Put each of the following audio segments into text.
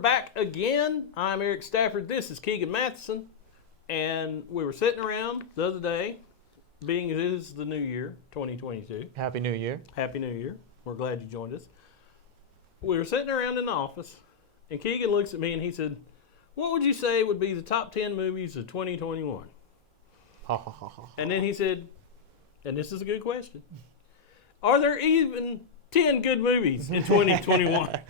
back again. I'm Eric Stafford. This is Keegan Matheson. And we were sitting around the other day, being it is the new year, 2022. Happy New Year. Happy New Year. We're glad you joined us. We were sitting around in the office, and Keegan looks at me and he said, what would you say would be the top 10 movies of 2021? And then he said, and this is a good question, are there even 10 good movies in 2021?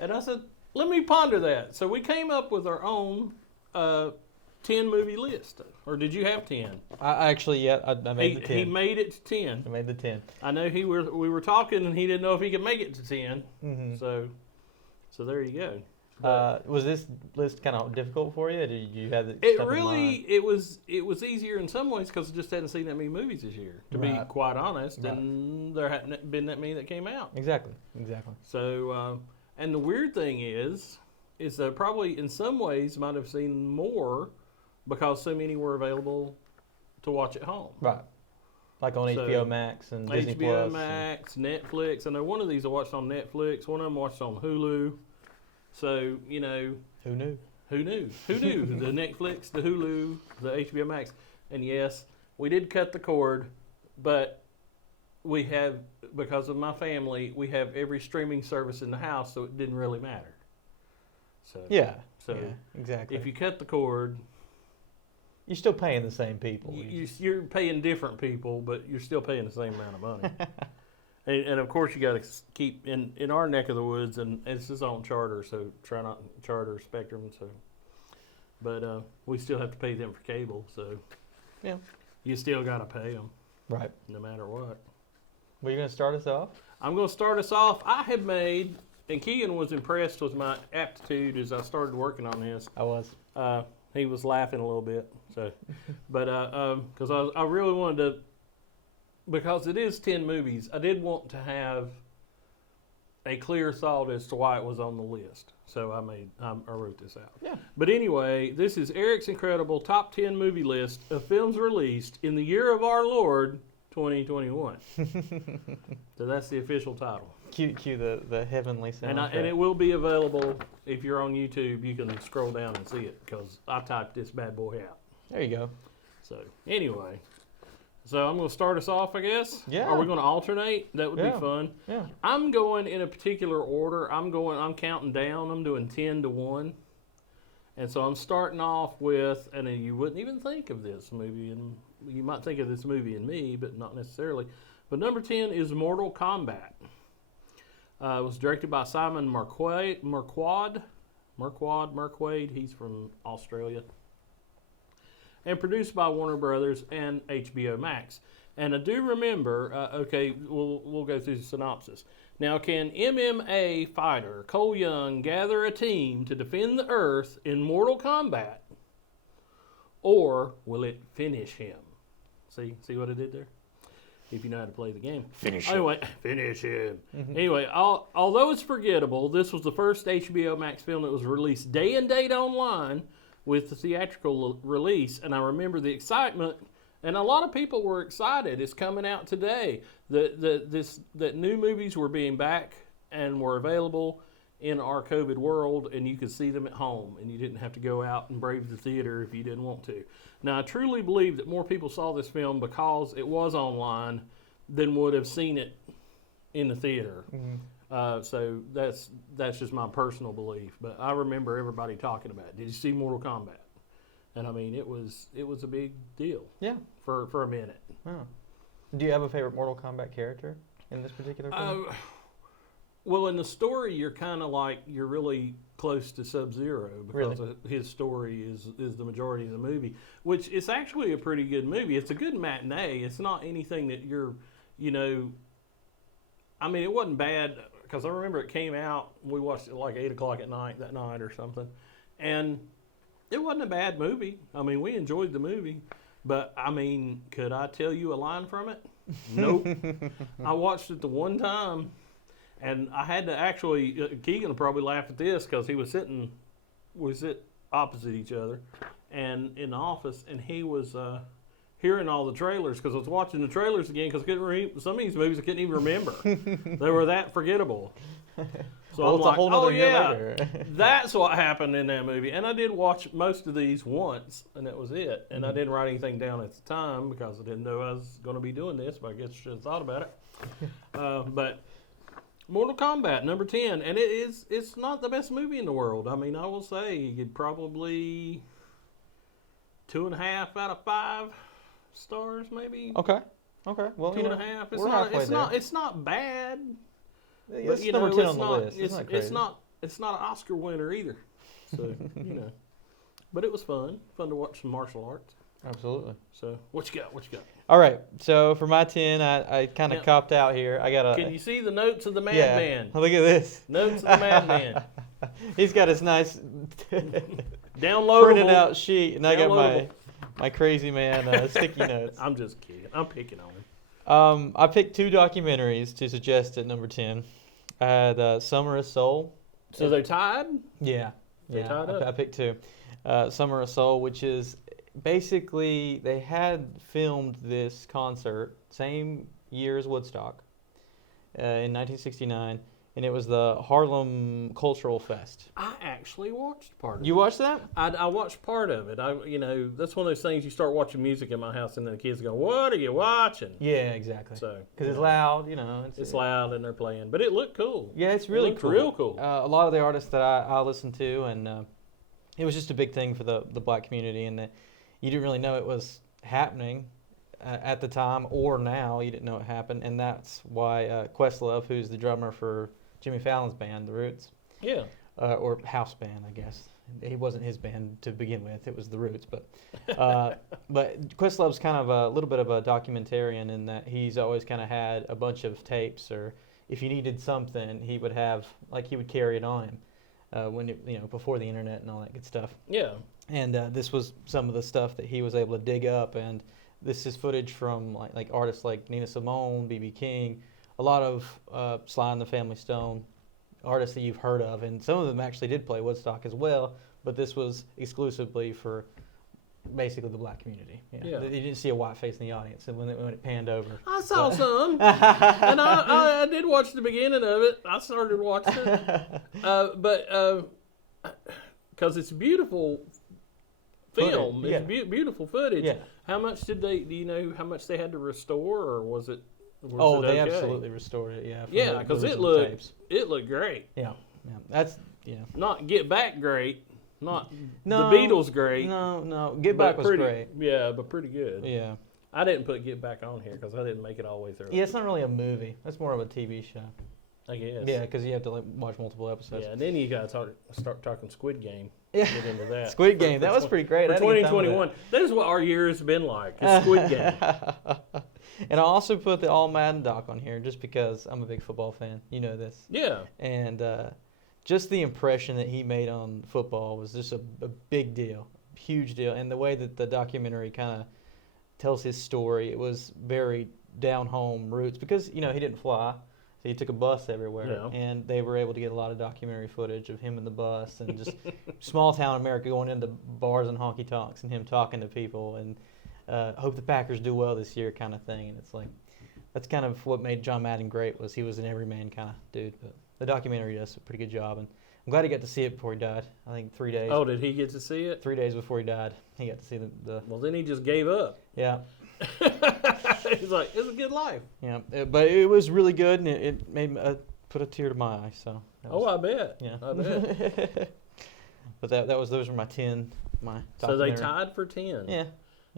And I said, let me ponder that. So we came up with our own 10 movie list. Or did you have 10? I made the 10. He made it to 10. I made the 10. I know we were talking and he didn't know if he could make it to 10. Mm-hmm. So there you go. Was this list kind of difficult for you? Or did you have it really it was easier in some ways because I just hadn't seen that many movies this year, to be quite honest, and there hadn't been that many that came out. Exactly. So and the weird thing is that probably in some ways might have seen more because so many were available to watch at home. Right. Like on HBO Max and Disney HBO Plus. Max, Netflix. I know one of these I watched on Netflix. One of them I watched on Hulu. So, you know. Who knew? The Netflix, the Hulu, the HBO Max. And yes, we did cut the cord, but we have, because of my family, we have every streaming service in the house, so it didn't really matter. So yeah, exactly. If you cut the cord, you're still paying the same people. You're paying different people, but you're still paying the same amount of money. And of course, you got to keep in our neck of the woods, and it's just on Charter, so try not Charter Spectrum. So, but we still have to pay them for cable. So, yeah, you still got to pay them, right? No matter what. Well, you're going to start us off. I'm going to start us off. I have made, and Keegan was impressed with my aptitude as I started working on this. I was. He was laughing a little bit. So, but because I really wanted to. Because it is 10 movies, I did want to have a clear thought as to why it was on the list. So I wrote this out. Yeah. But anyway, this is Eric's incredible top 10 movie list of films released in the year of our Lord, 2021. So that's the official title. Cue the heavenly sound. And it will be available if you're on YouTube. You can scroll down and see it because I typed this bad boy out. There you go. So anyway. So I'm going to start us off, I guess. Yeah. Are we going to alternate? That would be fun. Yeah. I'm going in a particular order. I'm counting down. I'm doing 10 to 1. And so I'm starting off with, and you wouldn't even think of this movie, and you might think of this movie in me, but not necessarily. But number 10 is Mortal Kombat. It was directed by Simon McQuoid. He's from Australia. And produced by Warner Brothers and HBO Max. And I do remember, we'll go through the synopsis. Now, can MMA fighter Cole Young gather a team to defend the Earth in Mortal Kombat? Or will it finish him? See what I did there? If you know how to play the game. Finish him. Mm-hmm. Anyway, although it's forgettable, this was the first HBO Max film that was released day and date online with the theatrical release, and I remember the excitement, and a lot of people were excited. It's coming out today. That new movies were being back and were available in our COVID world, and you could see them at home, and you didn't have to go out and brave the theater if you didn't want to. Now, I truly believe that more people saw this film because it was online than would have seen it in the theater. Mm-hmm. So that's just my personal belief. But I remember everybody talking about it. Did you see Mortal Kombat? And I mean, it was a big deal. Yeah. For a minute. Oh. Do you have a favorite Mortal Kombat character in this particular film? Well, in the story, you're kind of like you're really close to Sub-Zero because his story is the majority of the movie, which is actually a pretty good movie. It's a good matinee. It's not anything that you're, I mean, it wasn't bad. Because I remember it came out, we watched it like 8 o'clock at night that night or something. And it wasn't a bad movie. I mean, we enjoyed the movie. But, I mean, could I tell you a line from it? Nope. I watched it the one time, and I had to actually, Keegan will probably laugh at this because we sit opposite each other and in the office, and he was hearing all the trailers because I was watching the trailers again because some of these movies I couldn't even remember. They were that forgettable. So Well, I'm it's like, a whole nother oh year yeah, later. that's what happened in that movie. And I did watch most of these once, and that was it. And I didn't write anything down at the time because I didn't know I was going to be doing this, but I guess I should have thought about it. But Mortal Kombat, number 10. And it's not the best movie in the world. I mean, I will say you'd probably 2.5 out of 5 stars, maybe. Okay. Well, 2.5. we're halfway there. It's not bad. It's But, number 10 it's on the not, list. It's not crazy. It's not an Oscar winner either. So, But it was fun. Fun to watch some martial arts. Absolutely. So, what you got? All right. So for my 10, I kind of copped out here. I got a. Can you see the notes of the madman? Look at this. Notes of the madman. He's got his nice Downloadable. printed out sheet, and I got Downloadable. my crazy man sticky notes. I'm just kidding. I'm picking on him. I picked 2 documentaries to suggest at number 10. I had Summer of Soul. So they're tied? Yeah. They tied up? I picked 2. Summer of Soul, which is basically they had filmed this concert same year as Woodstock in 1969, and it was the Harlem Cultural Fest. I actually watched part of it. You watched that? I watched part of it. That's one of those things you start watching music in my house and then the kids go, "What are you watching?" Yeah, exactly. So Because it's loud, It's loud and they're playing, but it looked cool. Yeah, it's really looked cool. real cool. A lot of the artists that I listened to, and it was just a big thing for the black community, and that you didn't really know it was happening at the time or now. You didn't know it happened, and that's why Questlove, who's the drummer for Jimmy Fallon's band, The Roots, Yeah. or house band, I guess. It wasn't his band to begin with; it was The Roots. But Questlove's kind of a little bit of a documentarian in that he's always kind of had a bunch of tapes, or if you needed something, he would carry it on him when before the internet and all that good stuff. Yeah. And this was some of the stuff that he was able to dig up, and this is footage from like artists like Nina Simone, B.B. King, a lot of Sly and the Family Stone, artists that you've heard of, and some of them actually did play Woodstock as well, but this was exclusively for basically the black community. Yeah. You didn't see a white face in the audience, and when it panned over. I saw some, and I did watch the beginning of it. I started watching it, but because it's beautiful film, footage, it's beautiful footage. Yeah. How much do you know how much they had to restore, or was it? They okay? absolutely restored it. Yeah. Yeah, because it looked great. Yeah. That's Not Get Back great, not No, the Beatles great. No. Get but Back was pretty, great. Yeah, but pretty good. Yeah. I didn't put Get Back on here because I didn't make it all the way through. Yeah, it's not really a movie. That's more of a TV show. I guess. Yeah, because you have to watch multiple episodes. Yeah, and then you got to start talking Squid Game. Yeah. Get into that. Squid Game. That was pretty great. For I didn't get time for 2021. That is what our year has been like. Is Squid Game. And I also put the All Madden doc on here just because I'm a big football fan. You know this. Yeah. And just the impression that he made on football was just a big deal, huge deal. And the way that the documentary kind of tells his story, it was very down home roots because he didn't fly. So he took a bus everywhere, Yeah. and they were able to get a lot of documentary footage of him in the bus and just small town America going into bars and honky tonks and him talking to people and hope the Packers do well this year kind of thing. And it's like that's kind of what made John Madden great was he was an everyman kind of dude. But the documentary does a pretty good job, and I'm glad he got to see it before he died. I think 3 days. Oh, did he get to see it? 3 days before he died, he got to see the Well, then he just gave up. yeah. He's like, it's a good life. Yeah, but it was really good, and it made me put a tear to my eye. So. I bet. Yeah. I bet. But those were my 10. So they tied for 10. Yeah.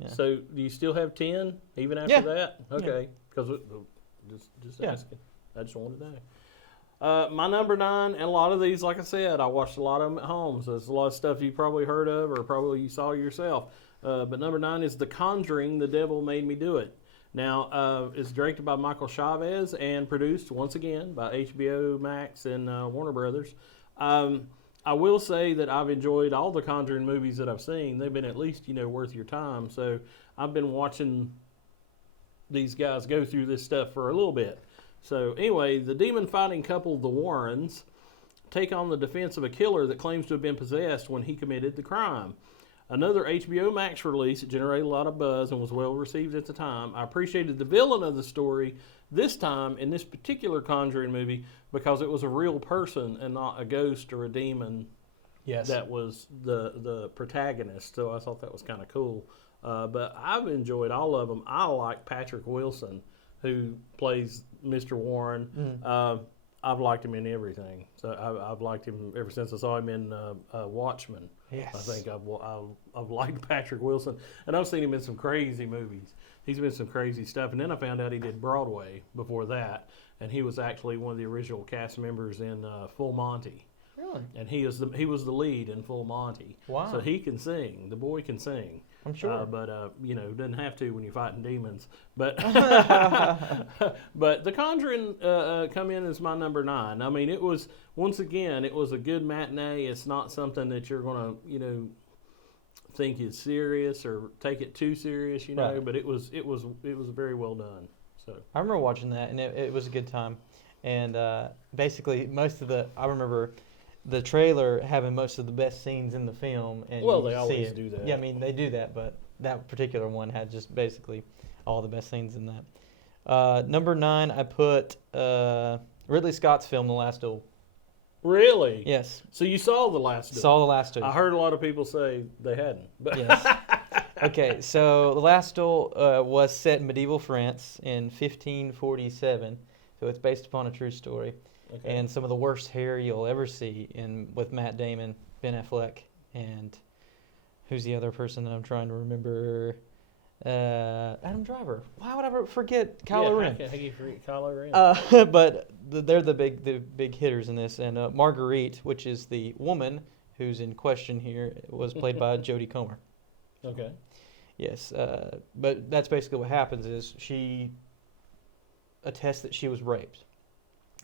So do you still have 10 even after Yeah. that? Okay. Because just asking. I just wanted to know. My number 9, and a lot of these, like I said, I watched a lot of them at home. So there's a lot of stuff you probably heard of or probably you saw yourself. But number 9 is The Conjuring, The Devil Made Me Do It. Now, it's directed by Michael Chaves and produced, once again, by HBO Max and Warner Brothers. I will say that I've enjoyed all the Conjuring movies that I've seen. They've been at least, worth your time. So I've been watching these guys go through this stuff for a little bit. So anyway, the demon-fighting couple, the Warrens, take on the defense of a killer that claims to have been possessed when he committed the crime. Another HBO Max release. It generated a lot of buzz and was well received at the time. I appreciated the villain of the story this time in this particular Conjuring movie because it was a real person and not a ghost or a demon. Yes. That was the protagonist. So I thought that was kind of cool. But I've enjoyed all of them. I like Patrick Wilson, who plays Mr. Warren. I've liked him in everything. So I've liked him ever since I saw him in Watchmen. Yes. I think I've liked Patrick Wilson. And I've seen him in some crazy movies. He's been in some crazy stuff. And then I found out he did Broadway before that. And he was actually one of the original cast members in Full Monty. Really? And he was the lead in Full Monty. Wow. So he can sing. The boy can sing. I'm sure. But doesn't have to when you're fighting demons. But but The Conjuring come in as my number 9. I mean, it was a good matinee. It's not something that you're gonna think is serious or take it too serious, Right. But it was very well done. So I remember watching that, and it was a good time. And basically, I remember the trailer having most of the best scenes in the film. And well, you they see always it. do that. Yeah, I mean, they do that, but that particular one had just basically all the best scenes in that. Number 9, I put Ridley Scott's film, The Last Duel. Really? Yes. So you saw The Last Duel? Saw The Last Duel. I heard a lot of people say they hadn't. But Yes. Okay, so The Last Duel was set in medieval France in 1547, so it's based upon a true story. Okay. And some of the worst hair you'll ever see with Matt Damon, Ben Affleck, and who's the other person that I'm trying to remember? Adam Driver. Why would I forget Kylo Ren? How can you forget Kylo Ren? But they're the big hitters in this. And Marguerite, which is the woman who's in question here, was played by Jodie Comer. Okay. Yes, but that's basically what happens is she attests that she was raped.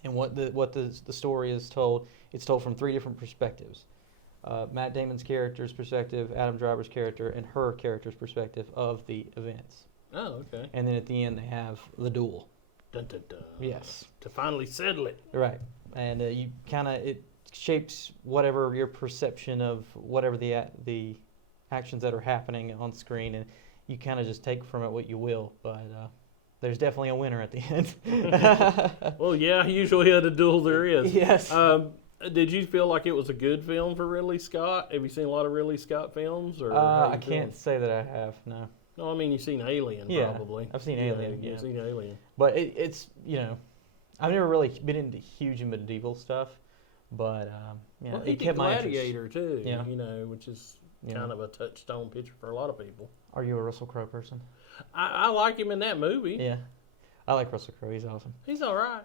And what the story is told, it's told from 3 different perspectives. Matt Damon's character's perspective, Adam Driver's character, and her character's perspective of the events. Oh, okay. And then at the end they have the duel. Dun, dun, dun. Yes. To finally settle it. Right. And it shapes whatever your perception of whatever the actions that are happening on screen, and you kind of just take from it what you will. But there's definitely a winner at the end. Well, yeah, usually at a duel there is. Yes. Did you feel like it was a good film for Ridley Scott? Have you seen a lot of Ridley Scott films? Or I can't say that I have, no. No, I mean, you've seen Alien, Yeah, probably. I've seen Alien, yeah. You've seen Alien. But it's, I've never really been into huge medieval stuff, but, Well, he it did kept my Gladiator, too, Yeah. Which is Yeah. kind of a touchstone picture for a lot of people. Are you a Russell Crowe person? I like him in that movie. Yeah. I like Russell Crowe. He's awesome. He's all right.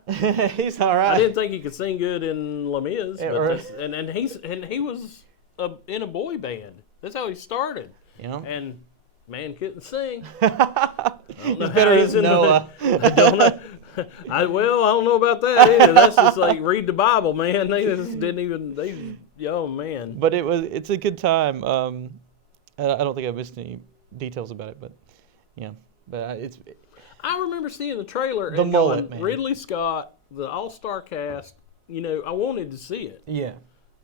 He's all right. I didn't think he could sing good in Les Mis, Yeah, but right. and he was in a boy band. That's how he started. And man couldn't sing. I don't know He's better how than Noah. I don't know. I don't know about that either. That's just like read the Bible, man. They just didn't even. Oh man. But it's a good time. I don't think I missed any details about it, but yeah. But it's. I remember seeing the trailer The and mullet, going, man. Ridley Scott, the all-star cast. I wanted to see it. Yeah.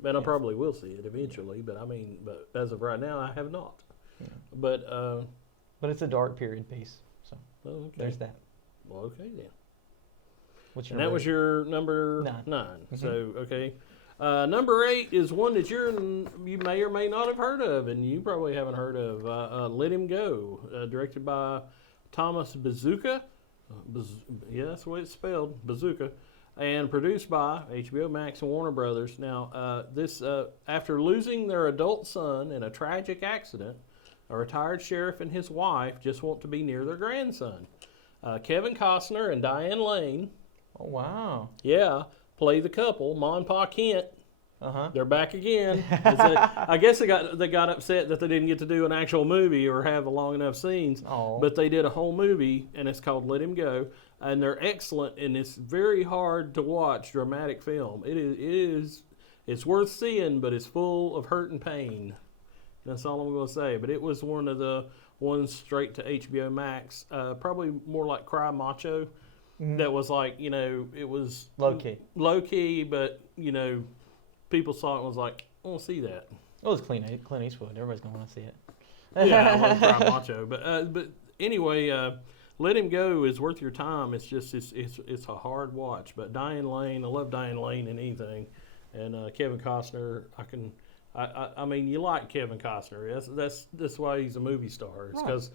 And I probably will see it eventually, but as of right now, I have not. Yeah. But it's a dark period piece, so okay. there's that. Well, okay then. What's your And that was your number 9. Mm-hmm. So okay, number 8 is one that you may or may not have heard of, and you probably haven't heard of. Let Him Go, directed by Thomas Bazooka. Yeah, that's the way it's spelled, Bazooka. And produced by HBO Max and Warner Brothers. Now, this after losing their adult son in a tragic accident, a retired sheriff and his wife just want to be near their grandson. Kevin Costner and Diane Lane, Oh wow. yeah, play the couple. Ma and Pa Kent, they're back again. I guess they got upset that they didn't get to do an actual movie or have long enough scenes. Oh. But they did a whole movie, and it's called Let Him Go. And they're excellent, and it's very hard to watch dramatic film. It's worth seeing, but it's full of hurt and pain. That's all I'm going to say. But it was one of the ones straight to HBO Max, probably more like Cry Macho. Mm-hmm. That was like, it was Low key. Low key, but, people saw it and was like, I want to see that. Well, it's Clint Eastwood. Everybody's gonna want to see it. Yeah, I love Fried Macho. But anyway, Let Him Go is worth your time. It's just it's a hard watch. But Diane Lane, I love Diane Lane in anything, and Kevin Costner. I mean, you like Kevin Costner. That's why he's a movie star. It's because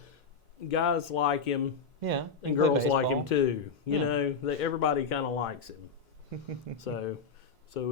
guys like him, and girls like him too. You know, everybody kind of likes him. so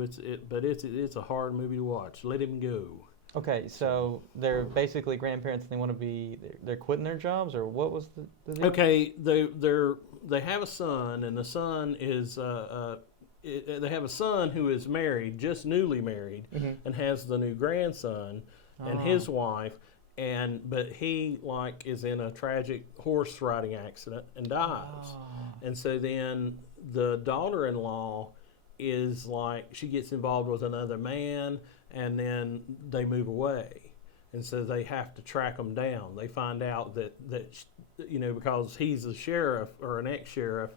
it's a hard movie to watch. Let Him Go. Okay, so they're basically grandparents and they want to be, they're quitting their jobs, or what was the deal? Okay, they have a son, and the son is they have a son who is married, just newly married, and has the new grandson and his wife, but he is in a tragic horse riding accident and dies, and so then the daughter-in-law is she gets involved with another man. And then they move away, and so they have to track them down. They find out that because he's a sheriff or an ex-sheriff,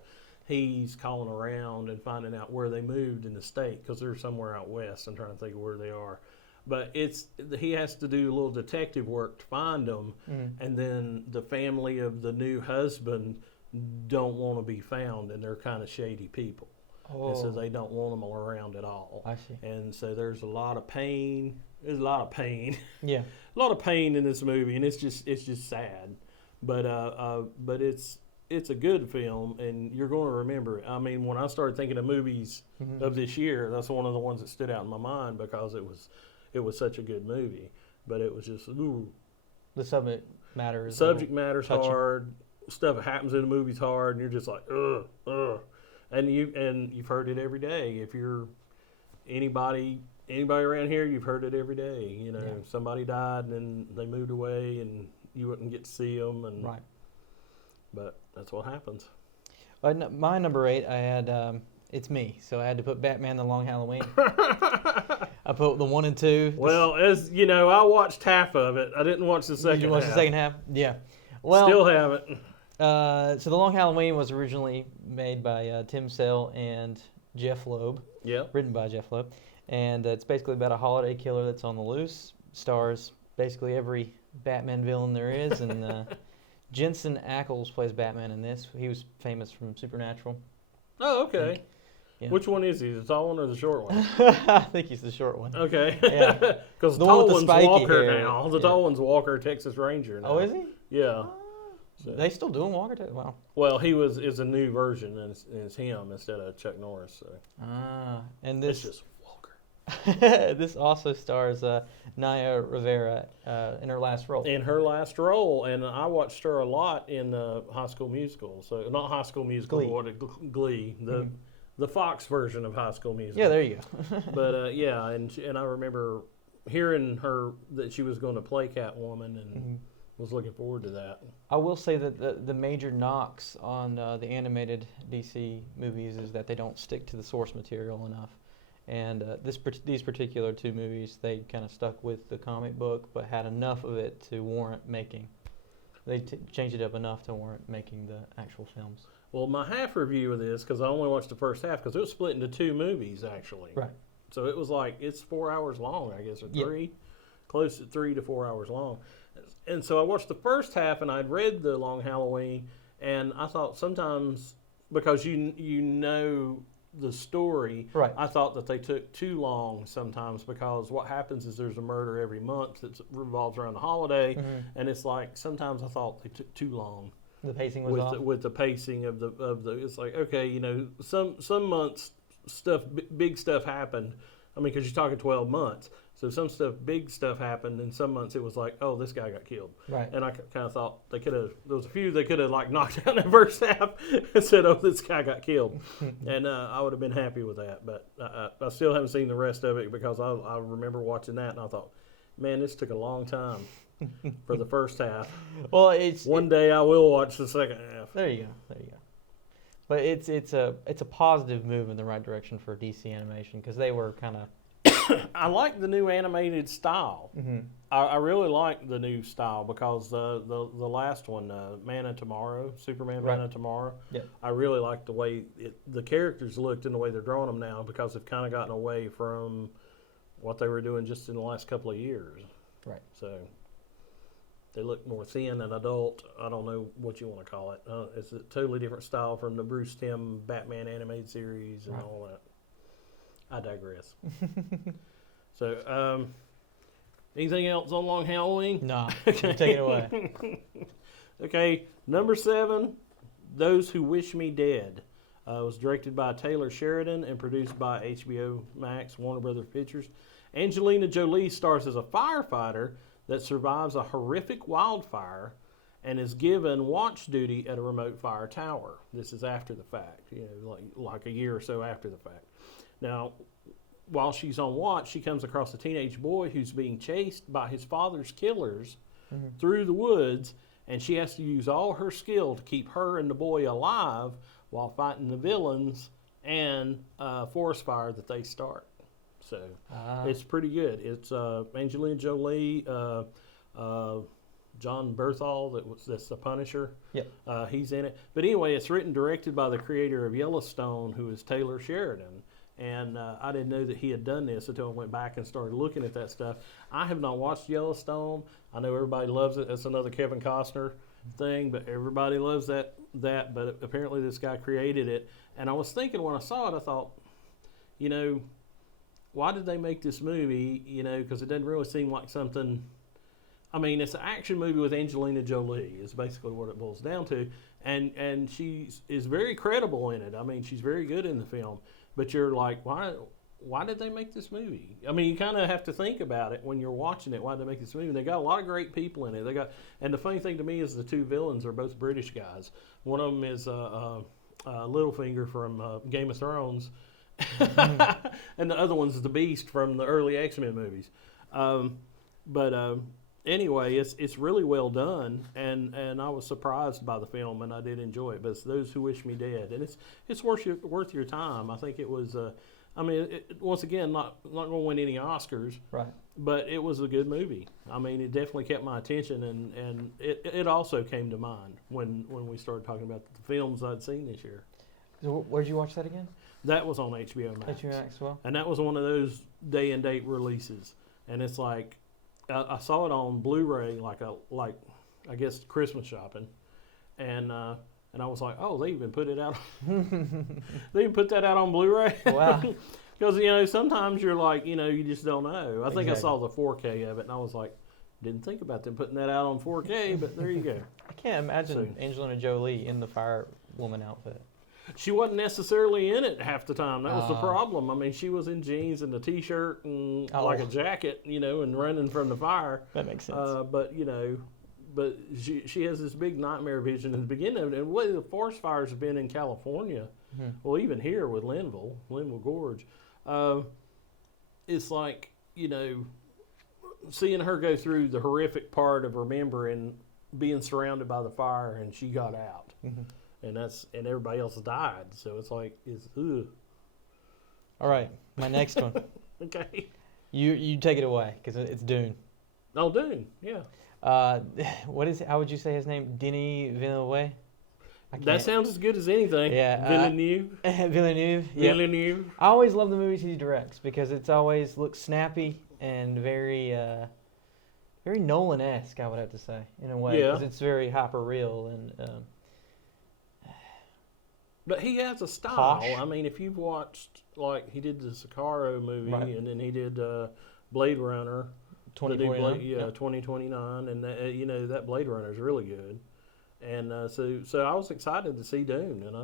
he's calling around and finding out where they moved in the state because they're somewhere out west. I'm trying to think of where they are, but he has to do a little detective work to find them, and then the family of the new husband don't want to be found, and they're kind of shady people. And so they don't want them around at all. I see. And so there's a lot of pain. There's a lot of pain. Yeah. A lot of pain in this movie, and it's just sad. But it's a good film, and you're going to remember it. I mean, when I started thinking of movies of this year, that's one of the ones that stood out in my mind because it was such a good movie. But it was just the subject matter is matter's hard. Stuff that happens in the movie's hard, and you're just like ugh. And you've heard it every day. If you're anybody around here, you've heard it every day. You know, somebody died and then they moved away, and you wouldn't get to see them. And but that's what happens. My number 8, I had it's me, so I had to put Batman: The Long Halloween. I put the 1 and 2. Well, as you know, I watched half of it. I didn't watch the second. Did you watch half. the second half? Yeah. Well, still haven't. So The Long Halloween was originally made by Tim Sale and Jeff Loeb. Yeah. Written by Jeff Loeb. And it's basically about a holiday killer that's on the loose. Stars basically every Batman villain there is. And Jensen Ackles plays Batman in this. He was famous from Supernatural. Oh, okay. Yeah. Which one is he? The tall one or the short one? I think he's the short one. Okay. Yeah. Because the tall one's Walker hair. now. The tall one's Walker, Texas Ranger now. Oh, is he? Yeah. So. They still doing Walker too? Wow. Well, is a new version, and it's him instead of Chuck Norris. So. And this it's just Walker. This also stars Naya Rivera in her last role. In her last role, and I watched her a lot in High School Musical. So not High School Musical, but Glee, the Fox version of High School Musical. Yeah, there you go. But and I remember hearing her that she was going to play Catwoman, and was looking forward to that. I will say that the major knocks on the animated DC movies is that they don't stick to the source material enough. And these particular 2 movies, they kind of stuck with the comic book, but had enough of it to warrant making. They changed it up enough to warrant making the actual films. Well, my half review of this, because I only watched the first half, because it was split into 2 movies, actually. Right. So it was it's 4 hours long, I guess, or 3. Close to 3 to 4 hours long. And so I watched the first half, and I'd read The Long Halloween, and I thought sometimes, because you know the story, I thought that they took too long sometimes, because what happens is there's a murder every month that revolves around the holiday, and it's sometimes I thought they took too long. The pacing was off. With the pacing of the it's okay, some months big stuff happened. I mean, because you're talking 12 months. So some big stuff happened, and some months it was this guy got killed. Right. And I kind of thought there was a few they could have knocked out in the first half and said, this guy got killed. And I would have been happy with that. But I still haven't seen the rest of it, because I remember watching that, and I thought, man, this took a long time for the first half. Well, one day I will watch the second half. There you go. But it's a positive move in the right direction for DC animation, because they were kind of. I like the new animated style. I really like the new style, because the last one, Man of Tomorrow, Superman Man of Tomorrow, I really like the way the characters looked and the way they're drawing them now, because they've kind of gotten away from what they were doing just in the last couple of years. Right. So, They look more thin and adult. I don't know what you want to call it. It's a totally different style from the Bruce Timm Batman animated series and all that. I digress. So, anything else on Long Halloween? Nah, okay. Take it away. Okay, number 7, Those Who Wish Me Dead. It was directed by Taylor Sheridan and produced by HBO Max, Warner Brothers Pictures. Angelina Jolie stars as a firefighter that survives a horrific wildfire and is given watch duty at a remote fire tower. This is after the fact, like a year or so after the fact. Now, while she's on watch, she comes across a teenage boy who's being chased by his father's killers through the woods, and she has to use all her skill to keep her and the boy alive while fighting the villains and a forest fire that they start. So it's pretty good. It's Angelina Jolie, John Berthal, that's the Punisher. Yep. He's in it. But anyway, it's written and directed by the creator of Yellowstone, who is Taylor Sheridan. And I didn't know that he had done this until I went back and started looking at that stuff. I have not watched Yellowstone. I know everybody loves it. It's another Kevin Costner thing, but everybody loves that. But apparently this guy created it. And I was thinking when I saw it, I thought, why did they make this movie? Because it doesn't really seem like something. I mean, it's an action movie with Angelina Jolie is basically what it boils down to. And she is very credible in it. I mean, she's very good in the film. But you're like, why did they make this movie? I mean, you kind of have to think about it when you're watching it. Why did they make this movie? They got a lot of great people in it. And the funny thing to me is the two villains are both British guys. One of them is Littlefinger from Game of Thrones, and the other one's the Beast from the early X-Men movies. Anyway, it's really well done, and I was surprised by the film, and I did enjoy it. But it's Those Who Wish Me Dead, and it's worth your time. I think it was. Once again, not going to win any Oscars, right? But it was a good movie. I mean, it definitely kept my attention, and it also came to mind when we started talking about the films I'd seen this year. So where'd you watch that again? That was on HBO Max. HBO Max, well. And that was one of those day and date releases, and it's like. I saw it on Blu-ray, like I guess Christmas shopping, and I was like, oh, they even put it out. They even put that out on Blu-ray. Wow. Because sometimes you're like, you just don't know. I think I saw the 4K of it, and I was like, didn't think about them putting that out on 4K, but there you go. I can't imagine Angelina Jolie in the firewoman outfit. She wasn't necessarily in it half the time. That was the problem. I mean, she was in jeans and a T-shirt and like a jacket, and running from the fire. That makes sense. But she has this big nightmare vision in the beginning of it. And the forest fires have been in California, well, even here with Linville Gorge, it's like, seeing her go through the horrific part of remembering being surrounded by the fire and she got out. Mm-hmm. And everybody else died, so it's like ugh. All right, my next one. Okay. You take it away because it's Dune. Oh, Dune, yeah. How would you say his name? Denis Villeneuve. That sounds as good as anything. Yeah. Villeneuve. Villeneuve. Yeah. Villeneuve. I always love the movies he directs because it's always looks snappy and very Nolan-esque. I would have to say in a way because it's very hyper real and. But he has a style. Posh. I mean, if you've watched, like, he did the Sicario movie, right. and then he did Blade Runner. 2029. 2029, and that Blade Runner is really good. And so I was excited to see Dune, and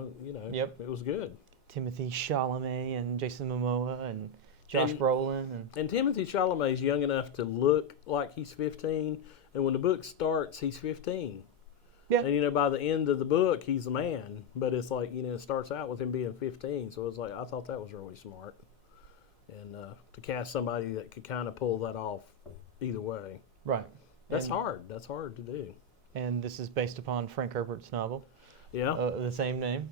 it was good. Timothée Chalamet and Jason Momoa and Josh Brolin. And Timothée Chalamet's young enough to look like he's 15, and when the book starts, he's 15. Yeah. And, by the end of the book, he's a man. But it's like, it starts out with him being 15. So it's like, I thought that was really smart. And to cast somebody that could kind of pull that off either way. Right. That's hard. That's hard to do. And this is based upon Frank Herbert's novel. Yeah. The same name.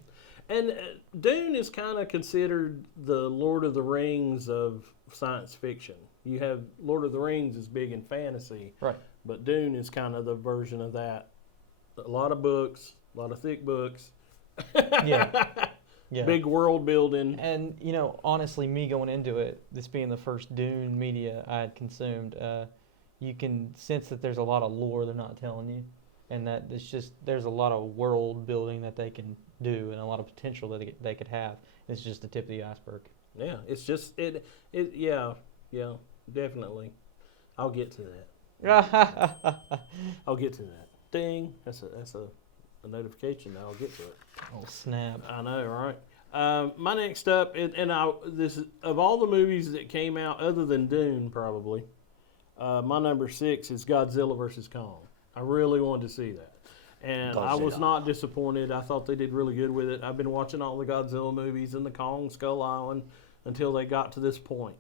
And Dune is kind of considered the Lord of the Rings of science fiction. You have Lord of the Rings is big in fantasy. Right. But Dune is kind of the version of that. A lot of books, a lot of thick books. Yeah. Big world building. And, honestly, me going into it, this being the first Dune media I had consumed, you can sense that there's a lot of lore they're not telling you, and that it's just there's a lot of world building that they can do and a lot of potential that they could have. It's just the tip of the iceberg. Yeah, it's just it. Yeah, definitely. I'll get to that. I'll get to that. Ding. That's a notification. Now I'll get to it. Oh snap! I know, right? My next up, this is, of all the movies that came out other than Dune, probably, my number 6 is Godzilla vs. Kong. I really wanted to see that, and I was not disappointed. I thought they did really good with it. I've been watching all the Godzilla movies and the Kong Skull Island until they got to this point.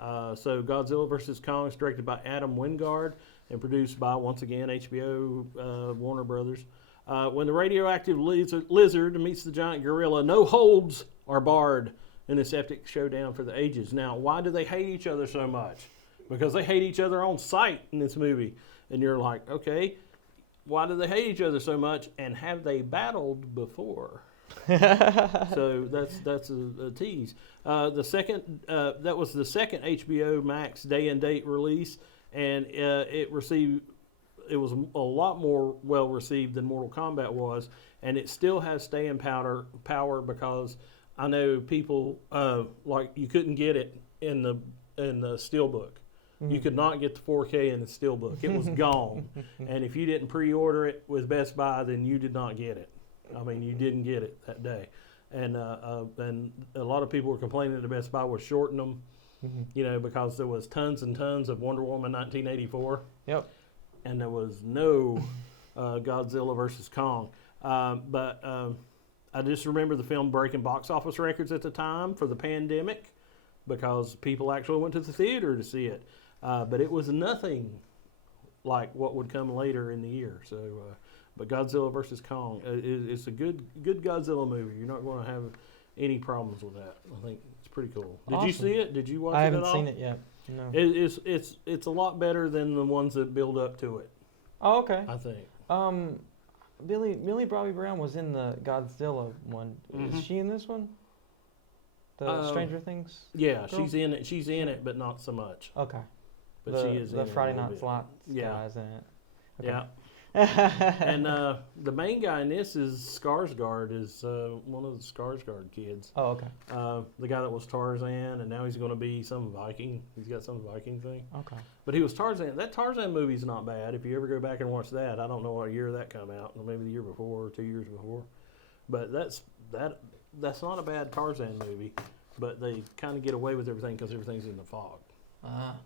So Godzilla vs. Kong is directed by Adam Wingard and produced by, once again, HBO, Warner Brothers. When the radioactive lizard meets the giant gorilla, no holds are barred in this epic showdown for the ages. Now, why do they hate each other so much? Because they hate each other on sight in this movie. And you're like, okay, why do they hate each other so much? And have they battled before? So that's a tease. That was the second HBO Max day and date release, and it was a lot more well received than Mortal Kombat was, and it still has staying power because I know people like you couldn't get it in the steelbook. You could not get the 4K in the steelbook. It was gone, and if you didn't pre-order it with Best Buy, then you did not get it. I mean, you didn't get it that day, and a lot of people were complaining that Best Buy was shorting them, because there was tons and tons of Wonder Woman 1984. Yep. And there was no Godzilla versus Kong. But I just remember the film breaking box office records at the time for the pandemic because people actually went to the theater to see it. But it was nothing like what would come later in the year. So, but Godzilla versus Kong, it's a good Godzilla movie. You're not going to have any problems with that. I think it's pretty cool. Did you see it? Did you watch it at all? I haven't seen it yet. No. It's a lot better than the ones that build up to it. Oh, okay. I think. Millie Bobby Brown was in the Godzilla one. Mm-hmm. Is she in this one? The Stranger Things? Yeah, girl? she's in it. She's in it, but not so much. Okay. But she is in the it Friday a little Night bit. Lights Yeah. guy's in it. Okay. Yeah. And the main guy in this is Skarsgård, is one of the Skarsgård kids. Oh, okay. The guy that was Tarzan, and now he's going to be some Viking. He's got some Viking thing. Okay. But he was Tarzan. That Tarzan movie's not bad. If you ever go back and watch that, I don't know what year that come out. Maybe the year before or 2 years before. But that's not a bad Tarzan movie. But they kind of get away with everything because everything's in the fog.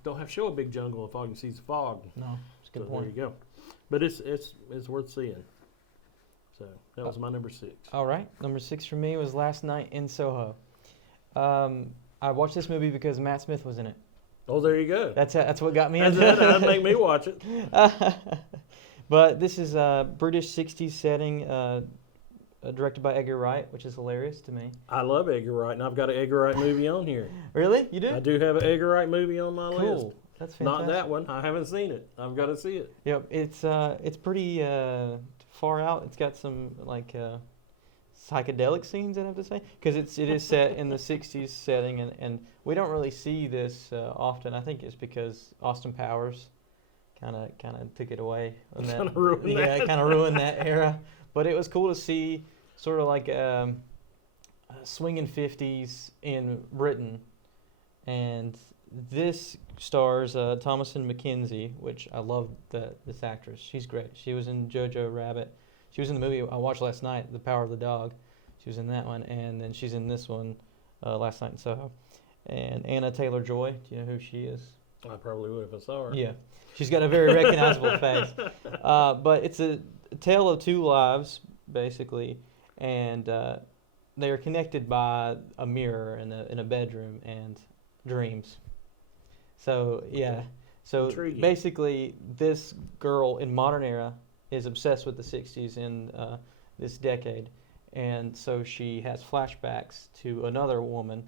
Don't have to show a big jungle if all you can see is fog. No, it's a good point. There you go. But it's worth seeing. So that was my number 6. All right, number 6 for me was Last Night in Soho. I watched this movie because Matt Smith was in it. Oh, there you go. That's what got me into it. That'd make me watch it. But this is a British 60s setting, directed by Edgar Wright, which is hilarious to me. I love Edgar Wright, and I've got an Edgar Wright movie on here. Really? You do? I do have an Edgar Wright movie on my list. Cool. That's fantastic. Not that one. I haven't seen it. I've got to see it. Yep, it's pretty far out. It's got some psychedelic scenes, I have to say, because it is set in the 60s setting, and we don't really see this often. I think it's because Austin Powers kind of took it away. Kind of ruined that. Yeah, kind of ruined that era. But it was cool to see sort of like swinging 50s in Britain, and this stars Thomasin McKenzie, which I love this actress. She's great. She was in Jojo Rabbit. She was in the movie I watched last night, The Power of the Dog. She was in that one, and then she's in this one, Last Night in Soho. And Anna Taylor-Joy, do you know who she is? I probably would if I saw her. Yeah. She's got a very recognizable face. But it's a tale of two lives, basically, and they are connected by a mirror in a bedroom and dreams. So, yeah. So, Intriguing. basically, this girl in modern era is obsessed with the 60s in this decade. And so she has flashbacks to another woman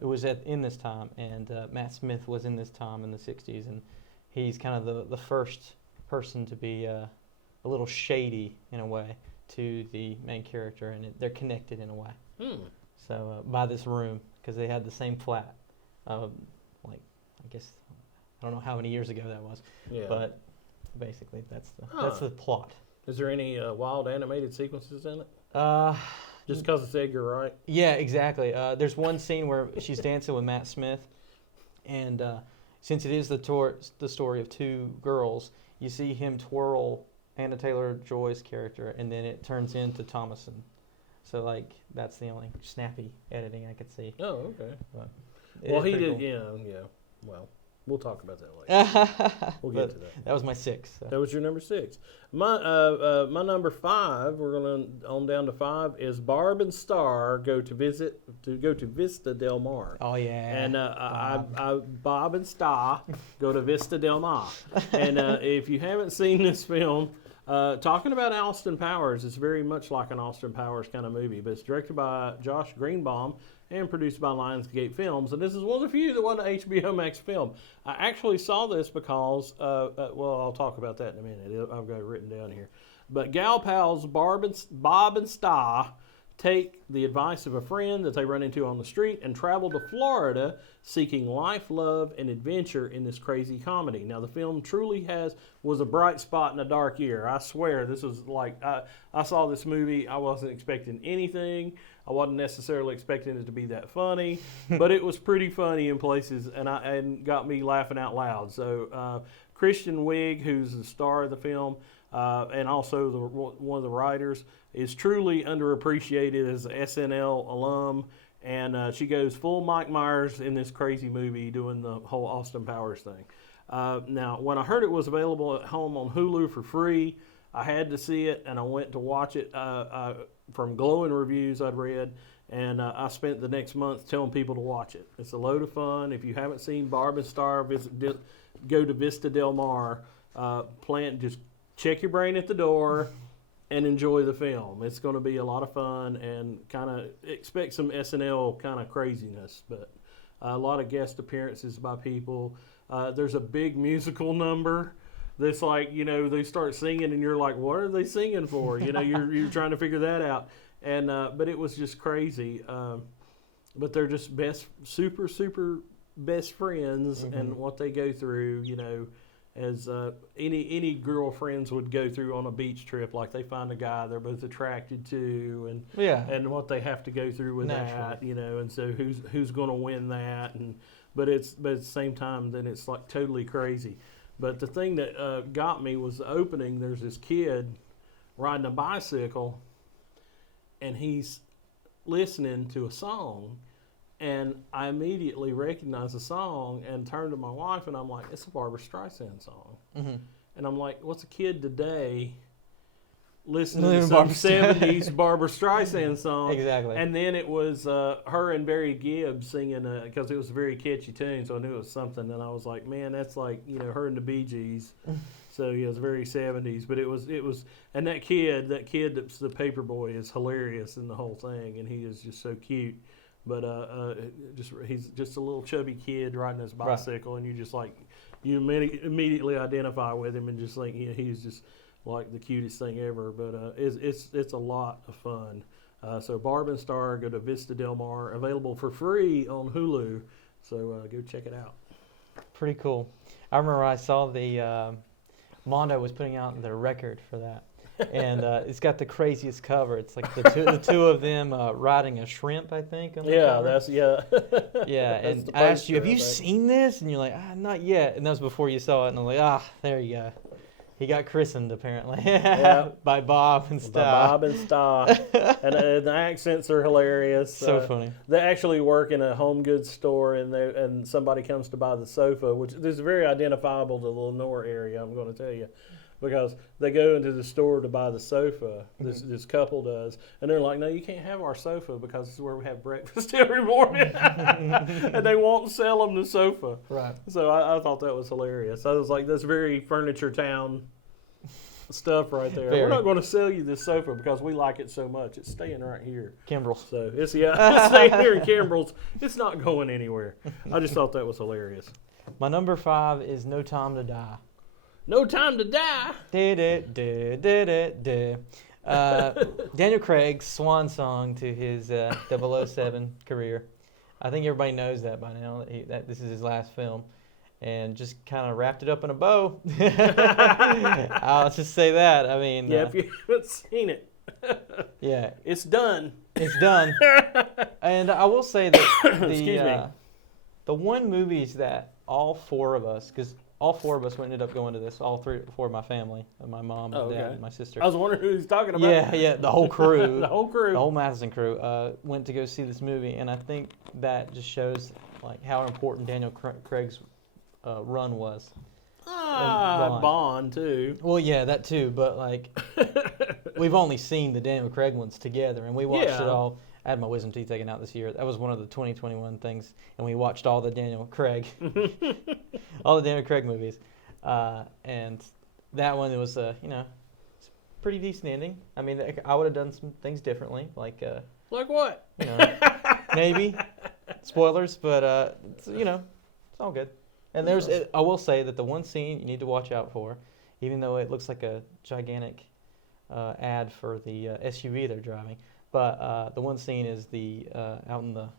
who was in this time. And Matt Smith was in this time in the 60s. And he's kind of the first person to be a little shady, in a way, to the main character. And they're connected in a way. So, by this room, because they had the same flat. I guess I don't know how many years ago that was. Yeah. But basically, that's the plot. Is there any wild animated sequences in it? Just N- because it's Edgar Wright? Yeah, exactly. There's one scene where she's dancing with Matt Smith, and since it is the story of two girls, you see him twirl Anna Taylor-Joy's character, and then it turns into Thomason. So like that's the only snappy editing I could see. Oh, okay. But Well, he did. cool. Yeah. Well, we'll talk about that later. We'll get But to that. that was my 6. So. That was your number 6. My number 5. We're gonna on down to 5 is Barb and Star go to Vista Del Mar. Oh yeah. And Bob and Star go to Vista Del Mar. And if you haven't seen this film, talking about Austin Powers, it's very much like an Austin Powers kind of movie, but it's directed by Josh Greenbaum and produced by Lionsgate Films. And this is one of the few that won an HBO Max film. I actually saw this because, well, I'll talk about that in a minute. I've got it written down here. But gal pals Bob and Star take the advice of a friend that they run into on the street and travel to Florida seeking life, love, and adventure in this crazy comedy. Now, the film truly was a bright spot in a dark year. I swear, this was like, I saw this movie, I wasn't expecting anything. I wasn't necessarily expecting it to be that funny, but it was pretty funny in places and got me laughing out loud. So Christian Wiig, who's the star of the film, and also one of the writers, is truly underappreciated as an SNL alum, and she goes full Mike Myers in this crazy movie doing the whole Austin Powers thing. Now, when I heard it was available at home on Hulu for free, I had to see it, and I went to watch it from glowing reviews I'd read, and I spent the next month telling people to watch it. It's a load of fun. If you haven't seen Barb and Star, go to Vista Del Mar. Just check your brain at the door and enjoy the film. It's going to be a lot of fun and kind of expect some SNL kind of craziness, but a lot of guest appearances by people. There's a big musical number that's like, they start singing and you're like, what are they singing for? You're trying to figure that out. And but it was just crazy. But they're just super best friends, and what they go through, as any girlfriends would go through on a beach trip. Like they find a guy they're both attracted to, and what they have to go through with that, and so who's going to win that, but at the same time then it's like totally crazy. But the thing that got me was the opening. There's this kid riding a bicycle, and he's listening to a song, and I immediately recognized the song and turned to my wife, and I'm like, it's a Barbra Streisand song. Mm-hmm. And I'm like, what's a kid today listening to some 70s Barbra Streisand song? Exactly. And then it was her and Barry Gibb singing, because it was a very catchy tune, so I knew it was something. And I was like, man, that's like, her and the Bee Gees. So yeah, it was very 70s, but it was, and that kid that's the paper boy is hilarious in the whole thing, and he is just so cute. But he's just a little chubby kid riding his bicycle, and you just like, you immediately identify with him and just think, he's just like the cutest thing ever. But it's a lot of fun. So Barb and Star go to Vista Del Mar, available for free on Hulu. So go check it out. Pretty cool. I remember I saw the Mondo was putting out their record for that. And it's got the craziest cover. It's like the two of them riding a shrimp, I think. On the cover. Yeah, and I asked you, have you seen this? And you're like, not yet. And that was before you saw it. And I'm like, there you go. He got christened apparently by Bob and Star. By Bob and Star, and the accents are hilarious. So funny. They actually work in a home goods store, and somebody comes to buy the sofa, which is very identifiable to the Lenore area. I'm going to tell you. Because they go into the store to buy the sofa, this couple does, and they're like, no, you can't have our sofa because this is where we have breakfast every morning. And they won't sell them the sofa. Right. So I thought that was hilarious. I was like, that's very Furniture Town stuff right there. We're not going to sell you this sofa because we like it so much. It's staying right here. Kimbrel's. So it's staying here in Kimbrel's. It's not going anywhere. I just thought that was hilarious. My number 5 is No Time to Die. No Time to Die. Daniel Craig's swan song to his 007 career. I think everybody knows that by now, that this is his last film. and just kind of wrapped it up in a bow. I'll just say that. I mean, Yeah, if you haven't seen it, yeah, it's done. it's done. And I will say that Excuse me. the one movies that all four of us, because all four of us ended up going to this, all four of my family, my mom, my dad, and my sister. I was wondering who he's talking about. Yeah, the whole crew. The whole crew. The whole Matheson crew went to go see this movie, and I think that just shows like how important Daniel Craig's run was. Bond too. Well, yeah, that too, but like we've only seen the Daniel Craig ones together, and we watched it all. I had my wisdom teeth taken out this year. That was one of the 2021 things, and we watched all the Daniel Craig, all the Daniel Craig movies, and that one was it's pretty decent ending. I mean, I would have done some things differently, like what? Maybe spoilers, but it's all good. And I will say that the one scene you need to watch out for, even though it looks like a gigantic ad for the SUV they're driving. But the one scene is out in the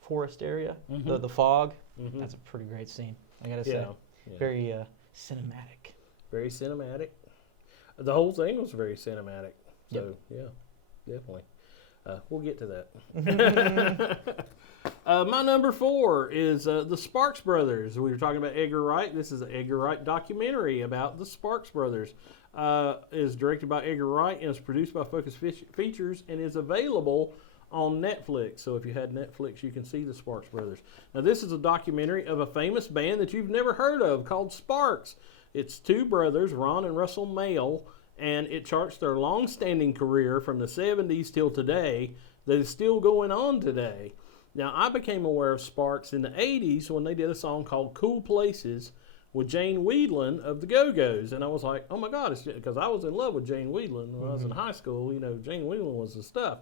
forest area, the fog. That's a pretty great scene, I gotta say. Yeah. Very cinematic. Very cinematic. The whole thing was very cinematic. So, yeah, definitely. We'll get to that. My number 4 is the Sparks Brothers. We were talking about Edgar Wright. This is an Edgar Wright documentary about the Sparks Brothers. Is directed by Edgar Wright and is produced by Focus Features and is available on Netflix. So if you had Netflix, you can see the Sparks Brothers. Now this is a documentary of a famous band that you've never heard of called Sparks. It's two brothers, Ron and Russell Mael, and it charts their long-standing career from the 70s till today that is still going on today. Now I became aware of Sparks in the 80s when they did a song called Cool Places with Jane Wiedlin of the Go-Go's, and I was like, oh my God, it's because I was in love with Jane Wiedlin when I was in high school. Jane Wiedlin was the stuff.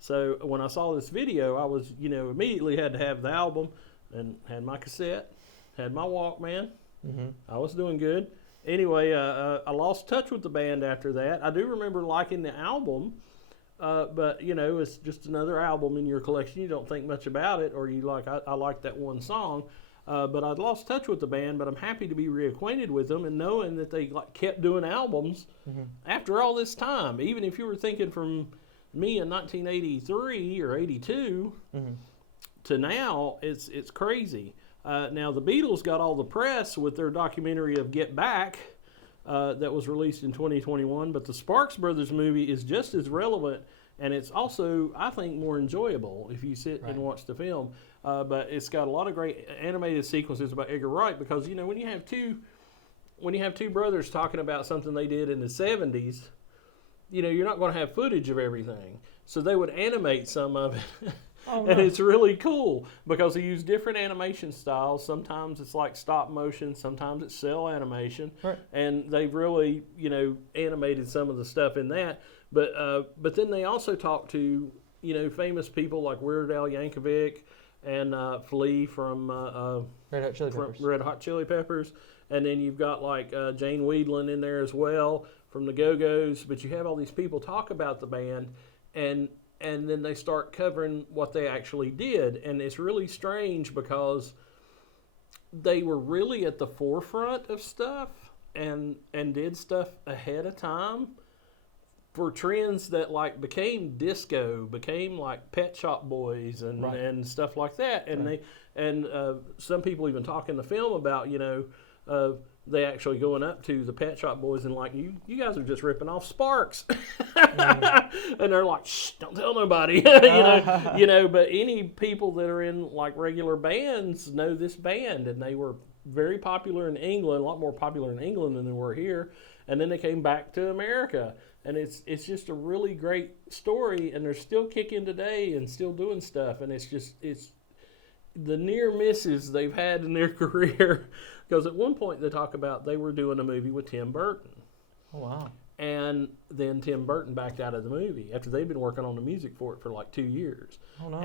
So when I saw this video, I was, immediately had to have the album and had my cassette, had my Walkman. I was doing good. Anyway, I lost touch with the band after that. I do remember liking the album, but, it's just another album in your collection. You don't think much about it, or I like that one song. But I'd lost touch with the band, but I'm happy to be reacquainted with them and knowing that they kept doing albums after all this time. Even if you were thinking from me in 1983 or 82 to now, it's crazy. Now, the Beatles got all the press with their documentary of Get Back that was released in 2021, but the Sparks Brothers movie is just as relevant, and it's also, I think, more enjoyable if you sit and watch the film. But it's got a lot of great animated sequences about Edgar Wright because when you have two brothers talking about something they did in the 70s, you're not going to have footage of everything. So they would animate some of it. Oh, and it's really cool because they use different animation styles. Sometimes it's like stop motion, sometimes it's cell animation, and they've really animated some of the stuff in that. But then they also talk to famous people like Weird Al Yankovic and Flea from Red Hot Chili Peppers, and then you've got like Jane Wiedlin in there as well from the Go-Go's. But you have all these people talk about the band, and then they start covering what they actually did, and it's really strange because they were really at the forefront of stuff and did stuff ahead of time for trends that became disco, became like Pet Shop Boys and stuff like that. And some people even talk in the film about they actually going up to the Pet Shop Boys and you guys are just ripping off Sparks, and they're like, shh, don't tell nobody, But any people that are in regular bands know this band, and they were very popular in England, a lot more popular in England than they were here. And then they came back to America. And it's just a really great story, and they're still kicking today and still doing stuff. And it's the near misses they've had in their career. Because at one point they talk about they were doing a movie with Tim Burton. Oh, wow. And then Tim Burton backed out of the movie after they'd been working on the music for it for 2 years. Oh, no.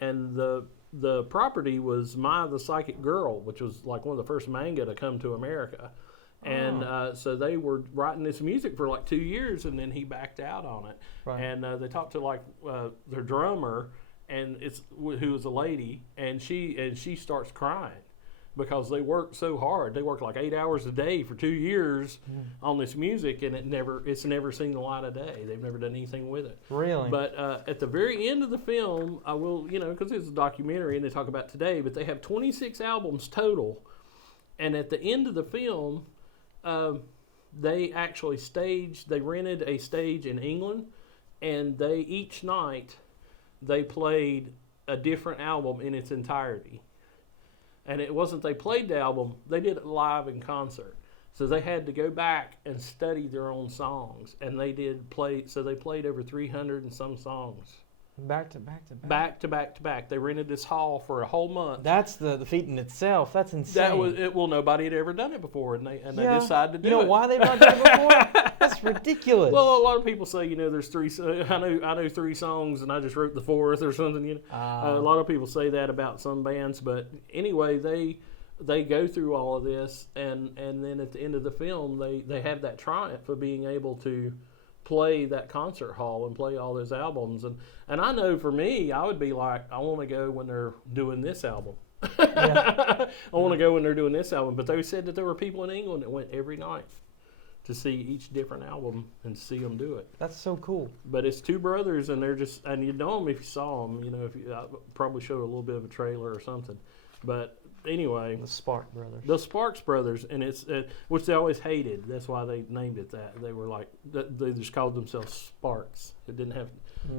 And the property was Maya the Psychic Girl, which was one of the first manga to come to America. And so they were writing this music for 2 years, and then he backed out on it. Right. And they talked to their drummer, and who was a lady, and she starts crying, because they worked so hard. They worked like 8 hours a day for 2 years on this music, and it's never seen the light of day. They've never done anything with it. Really? But at the very end of the film, I will, because it's a documentary and they talk about today, but they have 26 albums total. And at the end of the film, they actually they rented a stage in England, and each night they played a different album in its entirety. And it wasn't they played the album, they did it live in concert. So they had to go back and study their own songs. And they played over 300 and some songs. Back to back to back. Back to back to back. They rented this hall for a whole month. That's the feat in itself. That's insane. Well, nobody had ever done it before, and they decided to do it. You know why they've not done it before? That's ridiculous. Well, a lot of people say, there's three. I know 3 songs, and I just wrote the 4th or something. A lot of people say that about some bands, but anyway, they go through all of this, and then at the end of the film, they have that triumph of being able to play that concert hall and play all those albums. And I know for me, I would be like, I want to go when they're doing this album. I want to go when they're doing this album. But they said that there were people in England that went every night to see each different album and see them do it. That's so cool. But it's 2 brothers, and and you know them if you saw them. I probably showed a little bit of a trailer or something. But anyway, the Sparks brothers, and it's which they always hated. That's why they named it that. They were like they just called themselves Sparks. It didn't have,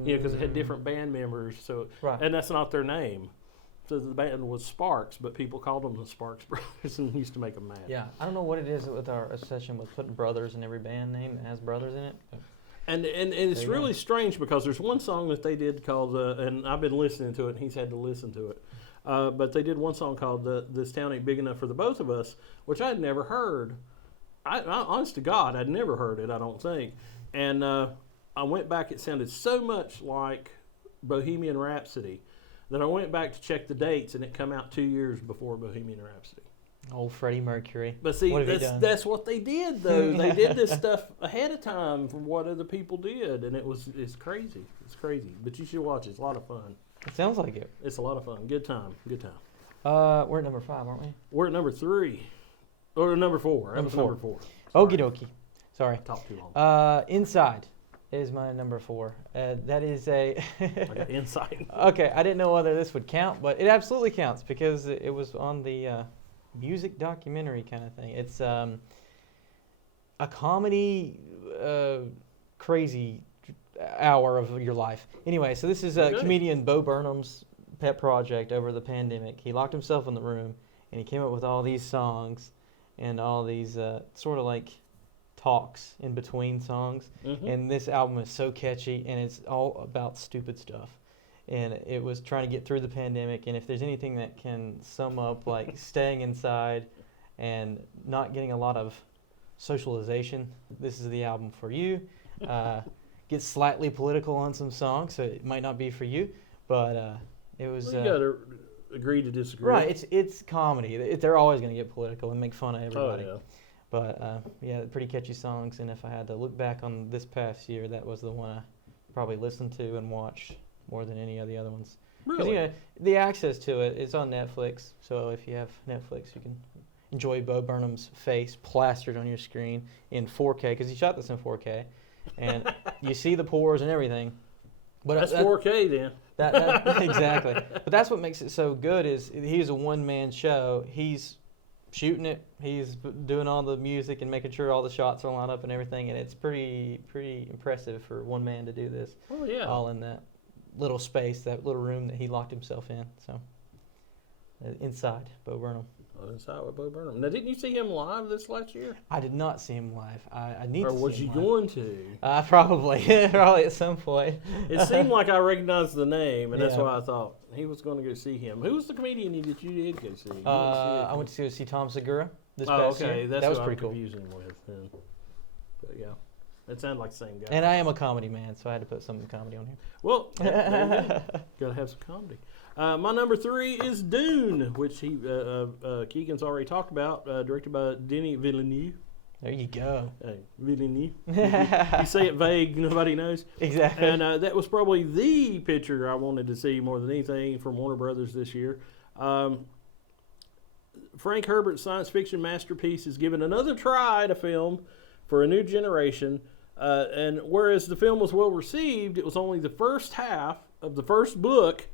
because it had different band members. So and that's not their name. So the band was Sparks, but people called them the Sparks brothers and used to make them mad. Yeah, I don't know what it is with our obsession with putting brothers in every band name that has brothers in it. And it's really strange because there's one song that they did called, and I've been listening to it, and he's had to listen to it. But they did one song called "This Town Ain't Big Enough for the Both of Us," which I had never heard. I honest to God, I'd never heard it, I don't think. And I went back, it sounded so much like Bohemian Rhapsody that I went back to check the dates, and it come out 2 years before Bohemian Rhapsody. Old Freddie Mercury. But see, that's what they did, though. They did this stuff ahead of time from what other people did, and it's crazy. It's crazy. But you should watch it. It's a lot of fun. It sounds like it. It's a lot of fun. Good time. We're at number 5, aren't we? We're at number 3. Or number 4. Number 4. Sorry. Okie dokie. Sorry. Talk too long. Inside is my number 4. That is a... I got Inside. Okay, I didn't know whether this would count, but it absolutely counts because it was on the music documentary kind of thing. It's a comedy, crazy hour of your life. Anyway, so this is comedian Bo Burnham's pet project over the pandemic. He locked himself in the room, and he came up with all these songs and all these sort of like talks in between songs. And this album is so catchy, and it's all about stupid stuff. And it was trying to get through the pandemic, and if there's anything that can sum up like staying inside and not getting a lot of socialization, this is the album for you. Gets slightly political on some songs, so it might not be for you, but it was... Well, you got to agree to disagree. Right, it's comedy. They're always going to get political and make fun of everybody. Oh, yeah. But, pretty catchy songs, and if I had to look back on this past year, that was the one I probably listened to and watched more than any of the other ones. Really? The access to it, it's on Netflix, so if you have Netflix, you can enjoy Bo Burnham's face plastered on your screen in 4K, because he shot this in 4K, and you see the pores and everything. But that's 4K then. That exactly. But that's what makes it so good is he's a one-man show. He's shooting it. He's doing all the music and making sure all the shots are lined up and everything, and it's pretty impressive for one man to do this. Oh, yeah. All in that little space, that little room that he locked himself in. So, Inside, Bo Burnham. Oh, Inside with Bo Burnham. Now, didn't you see him live this last year? I did not see him live. I need to see him. Or was you going to? Probably at some point. It seemed like I recognized the name, and that's why I thought he was going to go see him. Who was the comedian that you did go see? I went to see Tom Segura this past year. That was who pretty I'm cool. Confusing with him. But yeah. It sounded like the same guy. And I am a comedy man, so I had to put some comedy on here. Well, got to have some comedy. My number 3 is Dune, which Keegan's already talked about, directed by Denis Villeneuve. There you go. Villeneuve. You say it vague, nobody knows. Exactly. And that was probably the picture I wanted to see more than anything from Warner Brothers this year. Frank Herbert's science fiction masterpiece is given another try to film for a new generation. And whereas the film was well received, it was only the first half of the first book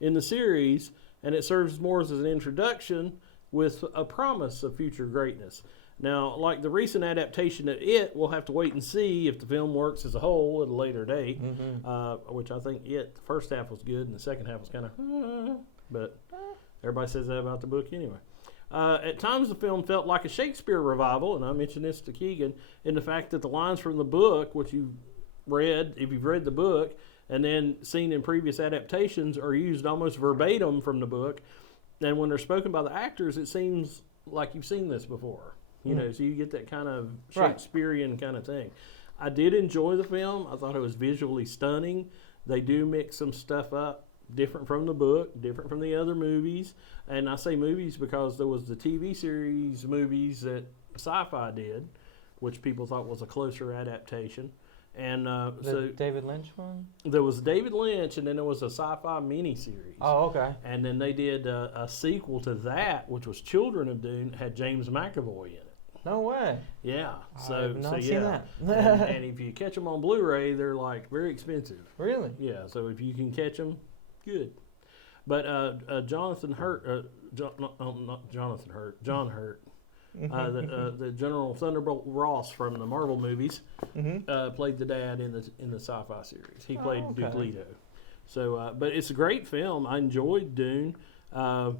in the series, and it serves more as an introduction with a promise of future greatness. Now, like the recent adaptation of It, we'll have to wait and see if the film works as a whole at a later date, which I think the first half was good and the second half was kind of, but everybody says that about the book anyway. At times, the film felt like a Shakespeare revival, and I mentioned this to Keegan, in the fact that the lines from the book, which you've read, if you've read the book, and then seen in previous adaptations, are used almost verbatim from the book. And when they're spoken by the actors, it seems like you've seen this before. You know, so you get that kind of Shakespearean kind of thing. I did enjoy the film. I thought it was visually stunning. They do mix some stuff up, different from the book, different from the other movies. And I say movies because there was the TV series movies that Sci-Fi did, which people thought was a closer adaptation. And the David Lynch one? There was David Lynch, and then there was a Sci-Fi miniseries. Oh, okay. And then they did a sequel to that, which was Children of Dune, had James McAvoy in it. No way. Yeah. I have not seen that. and if you catch them on Blu-ray, they're like very expensive. Really? Yeah. So if you can catch them, good. But Jonathan Hurt, not Jonathan Hurt, John Hurt, the General Thunderbolt Ross from the Marvel movies, played the dad in the Sci-Fi series. He played Duke Leto. So, but it's a great film. I enjoyed Dune. I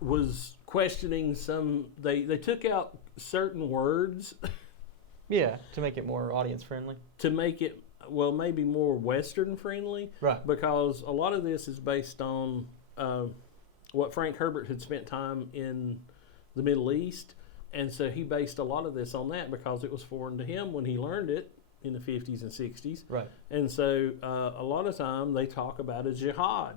was questioning some. They took out certain words. Yeah, to make it more audience friendly. To make it, well, maybe more Western friendly. Right. Because a lot of this is based on what Frank Herbert had spent time in the Middle East. And so he based a lot of this on that because it was foreign to him when he learned it in the 50s and 60s. Right. And so a lot of time they talk about a jihad,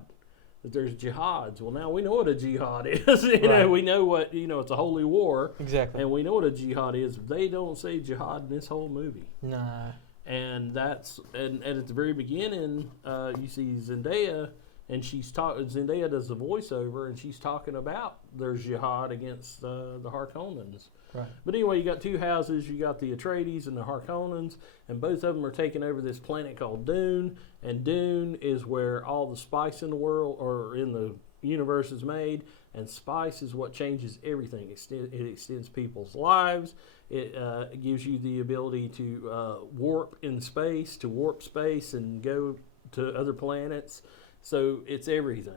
that there's jihads. Well, now we know what a jihad is. You know, we know what, it's a holy war. Exactly. And we know what a jihad is. They don't say jihad in this whole movie. Nah. And that's, and at the very beginning, you see Zendaya, and Zendaya does the voiceover, and she's talking about there's jihad against the Harkonnens. Right. But anyway, you got two houses. You got the Atreides and the Harkonnens, and both of them are taking over this planet called Dune. And Dune is where all the spice in the world or in the universe is made. And spice is what changes everything. It extends people's lives. It gives you the ability to warp space and go to other planets. So it's everything.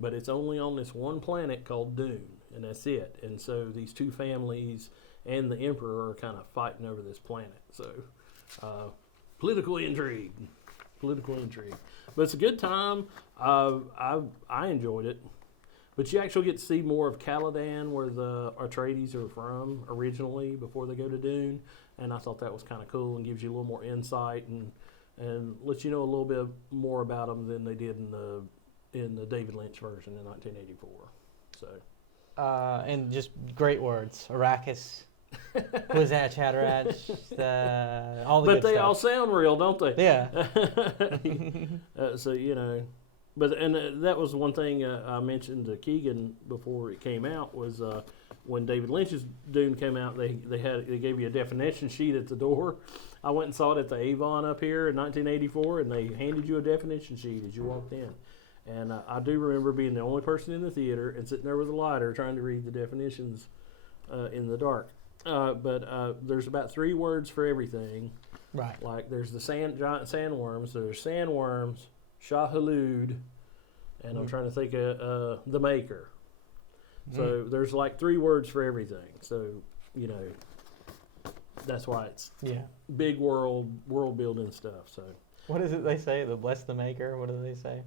But it's only on this one planet called Dune. And that's it. And so these two families and the Emperor are kind of fighting over this planet. So political intrigue. But it's a good time. I enjoyed it. But you actually get to see more of Caladan, where the Atreides are from originally before they go to Dune. And I thought that was kind of cool and gives you a little more insight and lets you know a little bit more about them than they did in the David Lynch version in 1984. So. And just great words. Arrakis, Kwisatz Haderach, all the good stuff. But they all sound real, don't they? Yeah. So, that was one thing I mentioned to Keegan before it came out was when David Lynch's Dune came out, they gave you a definition sheet at the door. I went and saw it at the Avon up here in 1984, and they handed you a definition sheet as you walked in. And I do remember being the only person in the theater and sitting there with a lighter trying to read the definitions in the dark. But there's about 3 words for everything. Right. Like there's the giant sandworms. There's sandworms, Shah-Halud, and I'm trying to think of the Maker. So there's like 3 words for everything. So, that's why it's big world building stuff. So what is it they say? The bless the Maker? What do they say?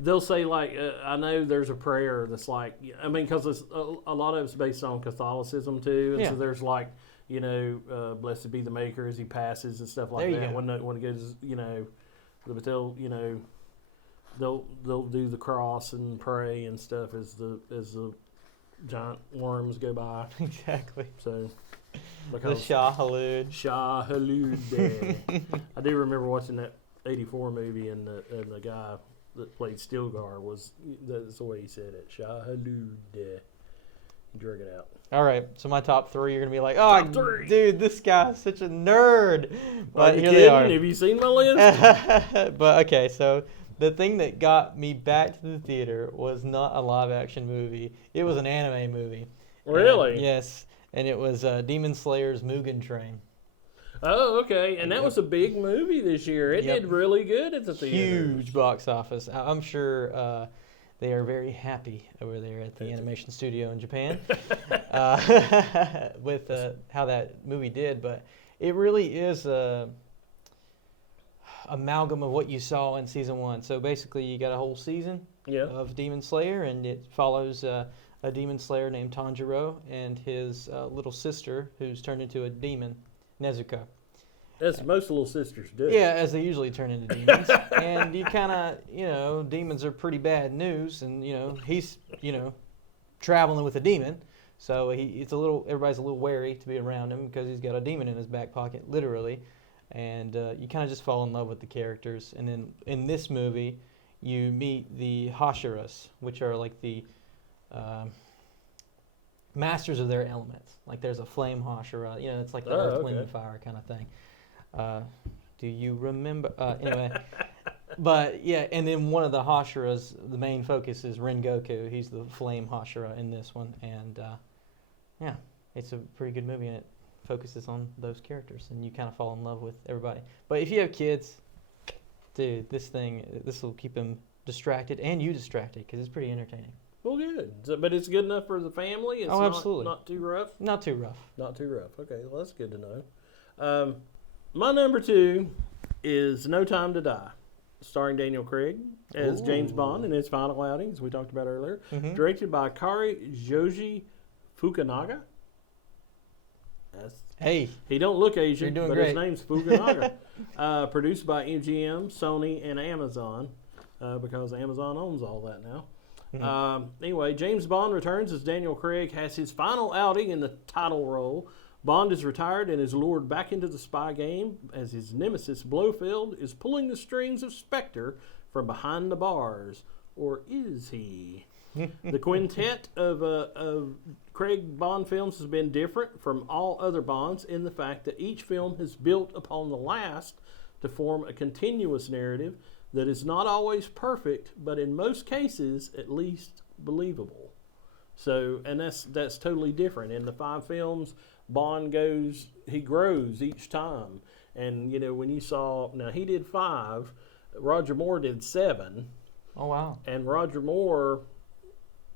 They'll say I know there's a prayer that's because a lot of it's based on Catholicism too, and so there's blessed be the Maker as he passes and stuff like that. When it goes, but they'll do the cross and pray and stuff as the giant worms go by. Exactly. So the Shah-Halud. Shah-Halud. I do remember watching that 84 movie and the guy that played Stilgar that's the way he said it. Shahalud. He drug it out. All right, so my top 3, you're gonna be like, oh, Top 3. dude, this guy's such a nerd. But Are you here kidding? they are. Have you seen my list? But okay, so the thing that got me back to the theater was not a live-action movie. It was an anime movie. Really? Yes, and it was Demon Slayer's Mugen Train. Oh, okay. And that was a big movie this year. It Yep. did really good at the theater. Huge box office. I'm sure they are very happy over there at the animation studio in Japan with how that movie did. But it really is a amalgam of what you saw in season 1. So basically, you got a whole season of Demon Slayer, and it follows a Demon Slayer named Tanjiro and his little sister, who's turned into a demon, Nezuko. As most little sisters do. Yeah, as they usually turn into demons. And you kind of, demons are pretty bad news, and, he's, traveling with a demon. So everybody's a little wary to be around him because he's got a demon in his back pocket, literally. And you kind of just fall in love with the characters. And then in this movie, you meet the Hashiras, which are like the masters of their elements. Like there's a flame Hashira, it's like the earth, wind, and fire kind of thing. Do you remember? Anyway, but yeah, and then one of the Hashiras, the main focus is Rengoku. He's the flame Hashira in this one. And it's a pretty good movie, and it focuses on those characters, and you kind of fall in love with everybody. But if you have kids, dude, this will keep them distracted and you distracted because it's pretty entertaining. Well, good. But it's good enough for the family? It's absolutely. Not too rough? Not too rough. Not too rough. Okay, well, that's good to know. My number 2 is No Time to Die, starring Daniel Craig as James Bond in his final outing, as we talked about earlier. Mm-hmm. Directed by Kari Joji Fukunaga. Hey. He don't look Asian, You're doing but great. his name's Fukunaga. Produced by MGM, Sony, and Amazon, because Amazon owns all that now. Mm-hmm. Anyway, James Bond returns as Daniel Craig has his final outing in the title role. Bond is retired and is lured back into the spy game as his nemesis Blofeld is pulling the strings of Spectre from behind the bars. Or is he? The quintet of Craig Bond films has been different from all other Bonds in the fact that each film has built upon the last to form a continuous narrative that is not always perfect, but in most cases, at least believable. So, and that's totally different. In the 5 films, Bond he grows each time. And, when you saw, now he did 5, Roger Moore did 7. Oh, wow. And Roger Moore,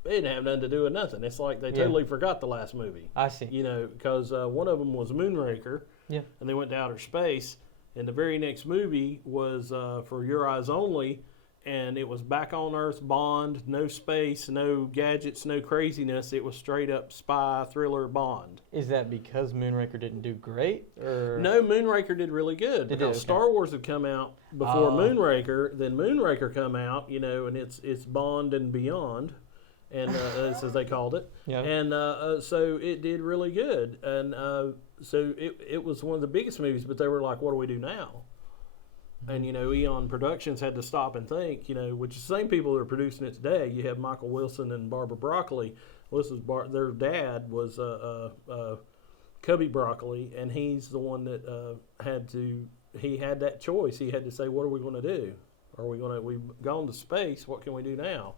they didn't have nothing to do with nothing. It's like they totally forgot the last movie. I see. Because one of them was Moonraker. Yeah. And they went to outer space. And the very next movie was For Your Eyes Only. And it was back on Earth Bond, no space, no gadgets, no craziness. It was straight up spy thriller Bond. Is that because Moonraker didn't do great? Or? No, Moonraker did really good. Because Star Wars had come out before Moonraker. Then Moonraker come out, and it's Bond and Beyond. And as they called it. Yeah. And so it did really good. And so it was one of the biggest movies, but they were like, what do we do now? And, Eon Productions had to stop and think, which is the same people that are producing it today. You have Michael Wilson and Barbara Broccoli. Well, this is their dad was Cubby Broccoli, and he's the one that he had that choice. He had to say, what are we going to do? We've gone to space, what can we do now?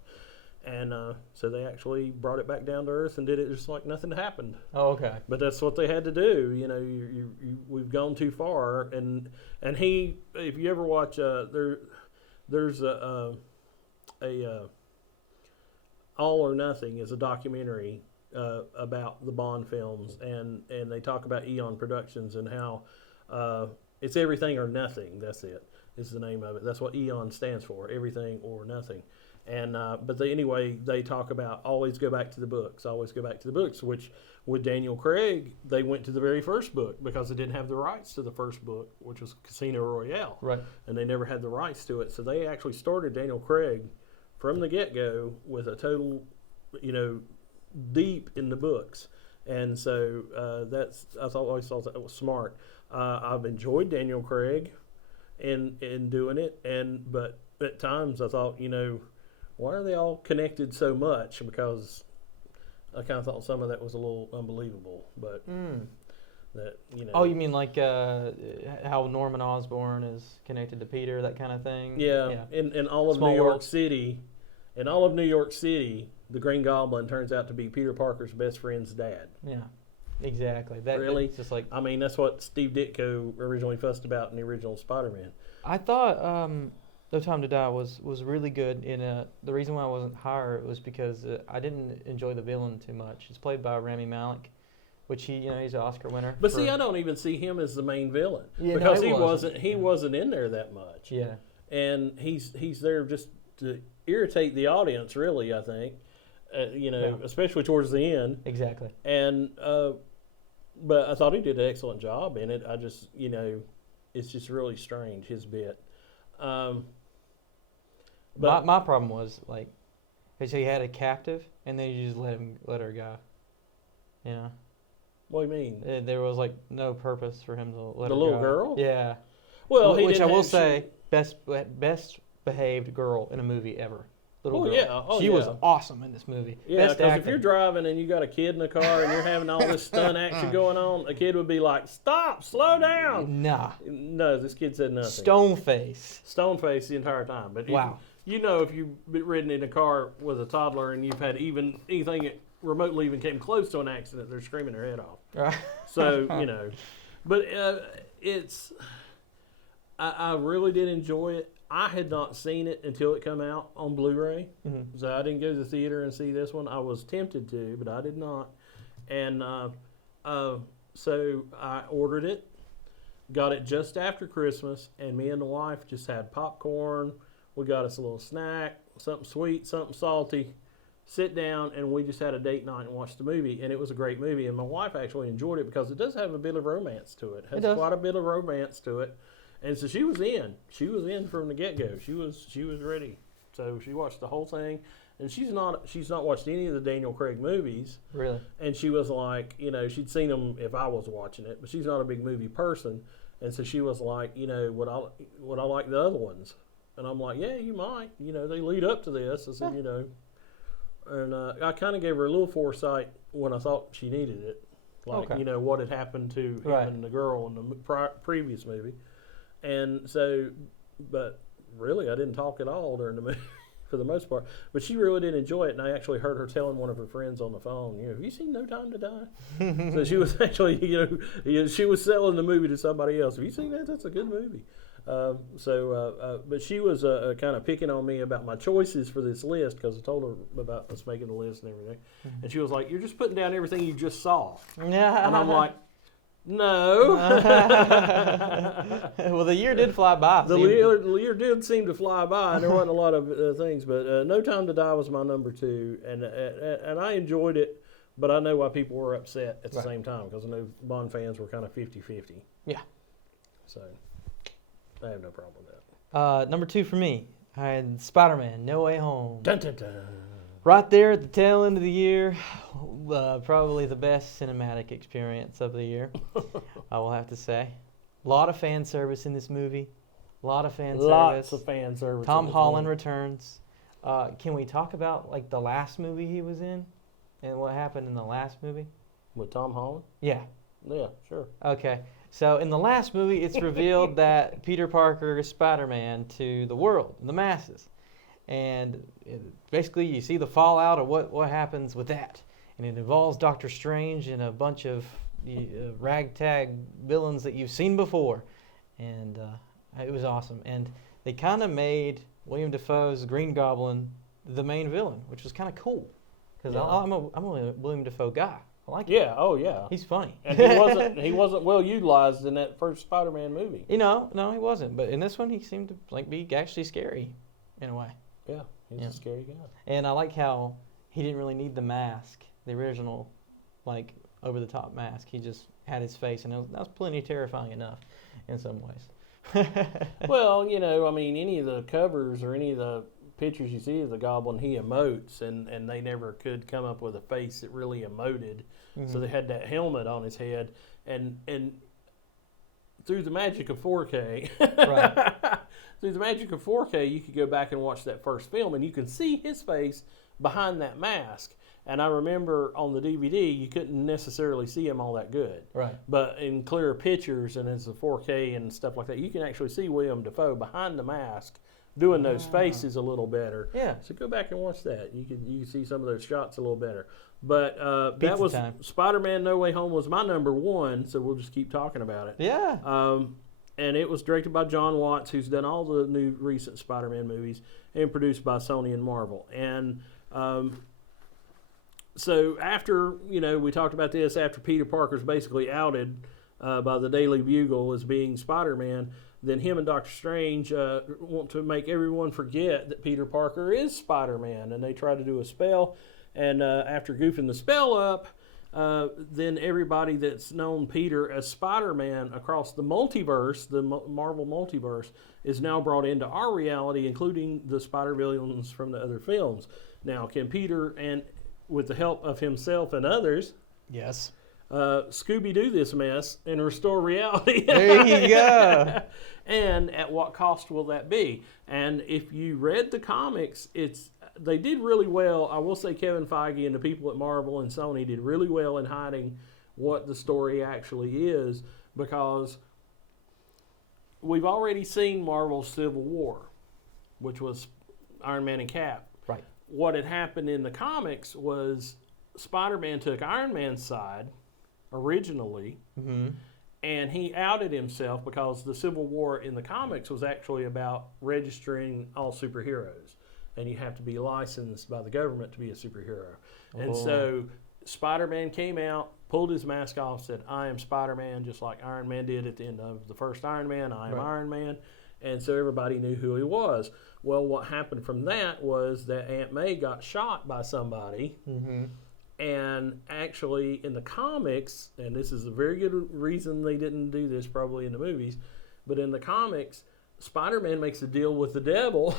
And so they actually brought it back down to Earth and did it just like nothing happened. Oh, okay. But that's what they had to do. We've gone too far. And he, if you ever watch, there's a All or Nothing is a documentary about the Bond films, and they talk about Eon Productions and how it's everything or nothing. That's it. Is the name of it. That's what Eon stands for. Everything or nothing. And but they talk about always go back to the books, which with Daniel Craig, they went to the very first book because they didn't have the rights to the first book, which was Casino Royale. Right. And they never had the rights to it. So they actually started Daniel Craig from the get-go with a total, deep in the books. And so I always thought that was smart. I've enjoyed Daniel Craig. in doing it. But at times I thought, why are they all connected so much? Because I kind of thought some of that was a little unbelievable. But that Oh, you mean like how Norman Osborn is connected to Peter, that kind of thing? Yeah. In all of Small New York world. City, the Green Goblin turns out to be Peter Parker's best friend's dad. Yeah. Exactly. Really? It's just like I mean, that's what Steve Ditko originally fussed about in the original Spider-Man. I thought No Time to Die was really good. The reason why I wasn't higher was because I didn't enjoy the villain too much. It's played by Rami Malek, which he's an Oscar winner. But see, I don't even see him as the main villain Yeah, because no, he wasn't in there that much. Yeah. And he's there just to irritate the audience, really. I think, especially towards the end. Exactly. And but I thought he did an excellent job in it. I just, it's just really strange, his bit. But my problem was like, so he had a captive, and then you just let her go. What do you mean? There was like no purpose for him to let The her little go. girl? Yeah. Well, which I will say, best behaved girl in a movie ever. Little girl. Yeah. She was awesome in this movie. Yeah, Best because if acting. you're driving and you got a kid in the car and you're having all this stunt action going on, a kid would be like, "Stop, slow down." Nah. No, this kid said nothing. Stone face. Stone face the entire time. But Wow. If you've been ridden in a car with a toddler and you've had anything that remotely even came close to an accident, they're screaming their head off. Right. So but I really did enjoy it. I had not seen it until it came out on Blu-ray, so I didn't go to the theater and see this one. I was tempted to, but I did not. And so I ordered it, got it just after Christmas, and me and the wife just had popcorn. We got us a little snack, something sweet, something salty, sit down, and we just had a date night and watched the movie, and it was a great movie. And my wife actually enjoyed it because it does have a bit of romance to it. It has quite a bit of romance to it. And so she was in. She was in from the get-go. She was ready. So she watched the whole thing, and she's not watched any of the Daniel Craig movies. Really? And she was like, she'd seen them if I was watching it, but she's not a big movie person, and so she was like, would I like the other ones? And I'm like, yeah, you might. They lead up to this. I said, and I kind of gave her a little foresight when I thought she needed it, like what had happened to him and the girl in the previous movie. And so, but really, I didn't talk at all during the movie for the most part. But she really did enjoy it, and I actually heard her telling one of her friends on the phone, have you seen No Time to Die? So she was actually, she was selling the movie to somebody else. Have you seen that? That's a good movie. But she was kind of picking on me about my choices for this list because I told her about us making the list and everything. And she was like, "You're just putting down everything you just saw." Yeah. And I'm like, no. Well, the year did fly by. The year did seem to fly by, and there wasn't a lot of things. But No Time to Die was my number 2, and I enjoyed it. But I know why people were upset at the same time because I know Bond fans were kind of 50-50. Yeah. So I have no problem with that. Number 2 for me, I had Spider-Man: No Way Home. Dun, dun, dun. Right there at the tail end of the year, probably the best cinematic experience of the year, I will have to say. A lot of fan service in this movie. Lots of fan service. Tom Holland returns. Can we talk about the last movie he was in and what happened in the last movie? With Tom Holland? Yeah. Yeah, sure. Okay. So in the last movie, it's revealed that Peter Parker is Spider-Man to the world, the masses. And basically, you see the fallout of what happens with that. And it involves Doctor Strange and a bunch of ragtag villains that you've seen before. And it was awesome. And they kind of made William Dafoe's Green Goblin the main villain, which was kind of cool. Because I'm a William Dafoe guy. I like him. Yeah, oh yeah. He's funny. And he wasn't well utilized in that first Spider-Man movie. No, he wasn't. But in this one, he seemed to be actually scary in a way. Yeah, he's a scary guy. And I like how he didn't really need the mask, the original, over-the-top mask. He just had his face, and that was plenty terrifying enough in some ways. Well, any of the covers or any of the pictures you see of the Goblin, he emotes, and they never could come up with a face that really emoted. Mm-hmm. So they had that helmet on his head, and through the magic of 4K, Right. through the magic of 4K, you could go back and watch that first film, and you can see his face behind that mask. And I remember on the DVD, you couldn't necessarily see him all that good. Right. But in clearer pictures and as a 4K and stuff like that, you can actually see William Dafoe behind the mask doing those faces a little better. Yeah. So go back and watch that. You can see some of those shots a little better. But that Pizza was time. Spider-Man No Way Home was my number one, so we'll just keep talking about it. Yeah. And it was directed by John Watts, who's done all the new recent Spider-Man movies, and produced by Sony and Marvel. And so after, we talked about this, after Peter Parker's basically outed by the Daily Bugle as being Spider-Man, then him and Doctor Strange want to make everyone forget that Peter Parker is Spider-Man, and they try to do a spell. And after goofing the spell up, then everybody that's known Peter as Spider-Man across the multiverse, the Marvel multiverse, is now brought into our reality, including the Spider-Villains from the other films. Now, can Peter, and with the help of himself and others, Yes. Scooby-Doo this mess and restore reality? There you go. And at what cost will that be? And if you read the comics, they did really well. I will say Kevin Feige and the people at Marvel and Sony did really well in hiding what the story actually is, because we've already seen Marvel's Civil War, which was Iron Man and Cap. Right. What had happened in the comics was Spider-Man took Iron Man's side originally, and he outed himself because the Civil War in the comics was actually about registering all superheroes. And you have to be licensed by the government to be a superhero. And so Spider-Man came out, pulled his mask off, said, I am Spider-Man, just like Iron Man did at the end of the first Iron Man, I am Iron Man. And so everybody knew who he was. Well, what happened from that was that Aunt May got shot by somebody. And actually in the comics, and this is a very good reason they didn't do this probably in the movies, but in the comics, Spider-Man makes a deal with the devil,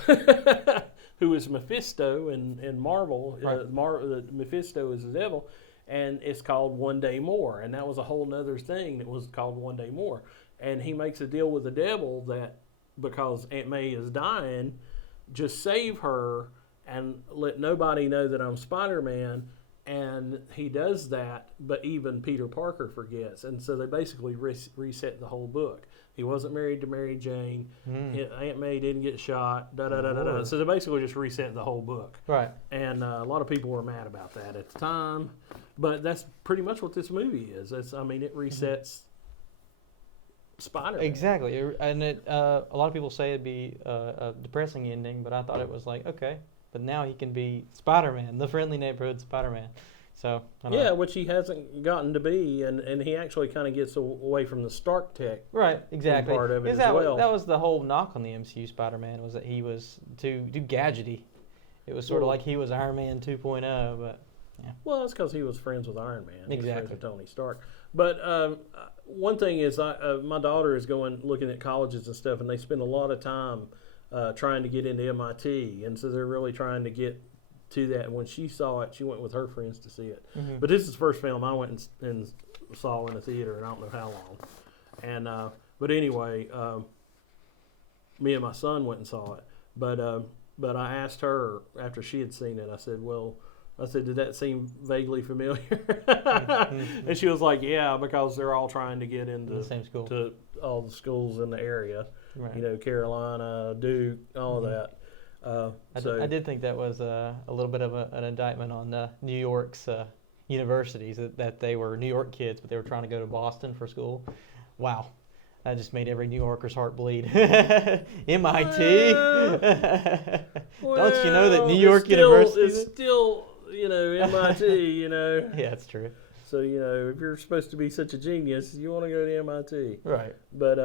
who is Mephisto in Marvel. Mephisto is the devil, and it's called One Day More. And that was a whole other thing that was called One Day More. And he makes a deal with the devil that because Aunt May is dying, just save her and let nobody know that I'm Spider-Man. And he does that, but even Peter Parker forgets. And so they basically reset the whole book. He wasn't married to Mary Jane. Aunt May didn't get shot. So they basically just reset the whole book. Right. And a lot of people were mad about that at the time. But that's pretty much what this movie is. It resets Spider-Man. Exactly. And a lot of people say it'd be a depressing ending, but I thought it was like, okay. But now he can be Spider-Man, the friendly neighborhood Spider-Man. So which he hasn't gotten to be, and he actually kind of gets away from the Stark tech. Right, exactly. Part of it that well. That was the whole knock on the MCU Spider-Man, was that he was too gadgety. It was sort of like he was Iron Man 2.0, but yeah. Well, it's because he was friends with Iron Man. He was Exactly. friends with Tony Stark. But one thing is, my daughter is looking at colleges and stuff, and they spend a lot of time trying to get into MIT, and so they're really trying to get to that. And when she saw it, she went with her friends to see it. But this is the first film I went and saw in a theater, and I don't know how long. And but anyway, me and my son went and saw it. But I asked her after she had seen it. I said, did that seem vaguely familiar? And she was like, yeah, because they're all trying to get into the same school, to all the schools in the area. Right. Carolina, Duke, all of that. I did think that was a little bit of an indictment on New York's universities, that they were New York kids, but they were trying to go to Boston for school. Wow. That just made every New Yorker's heart bleed. MIT? Don't you know that New York University? It's still, MIT, Yeah, that's true. So, if you're supposed to be such a genius, you want to go to MIT. Right. But,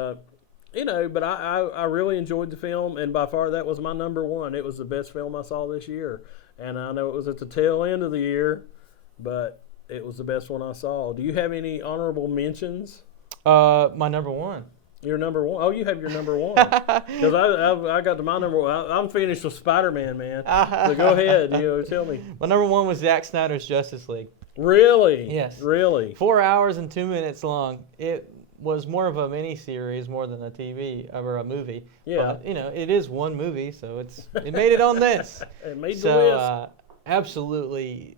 but I really enjoyed the film, and by far that was my number one. It was the best film I saw this year. And I know it was at the tail end of the year, but it was the best one I saw. Do you have any honorable mentions? My number one. Your number one? Oh, you have your number one. Because I got to my number one. I'm finished with Spider-Man, man. So go ahead, tell me. My number one was Zack Snyder's Justice League. Really? Yes. Really? 4 hours and 2 minutes long. was more of a mini series more than a TV or a movie. Yeah. But, it is one movie, so it made it on this. It made the list. So absolutely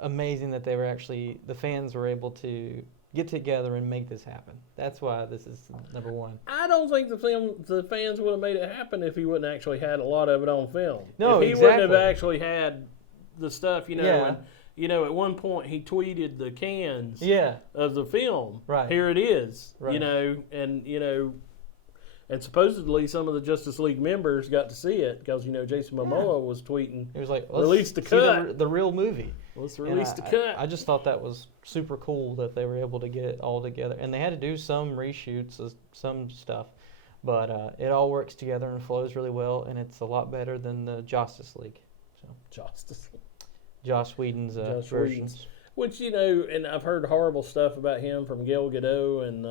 amazing that the fans were able to get together and make this happen. That's why this is number one. I don't think the fans would have made it happen if he wouldn't actually had a lot of it on film. No, if he exactly. wouldn't have actually had the stuff, Yeah. and, at one point he tweeted the cans Yeah. of the film. Right. Here it is. Right. And supposedly some of the Justice League members got to see it because, Jason Momoa was tweeting. It was like, Release the see cut. the real movie. Let's release the cut. I just thought that was super cool that they were able to get it all together. And they had to do some reshoots of some stuff. But it all works together and flows really well. And it's a lot better than the Justice League. So Justice League. Joss Whedon's Joss versions. Whedon's. Which, and I've heard horrible stuff about him from Gal Gadot and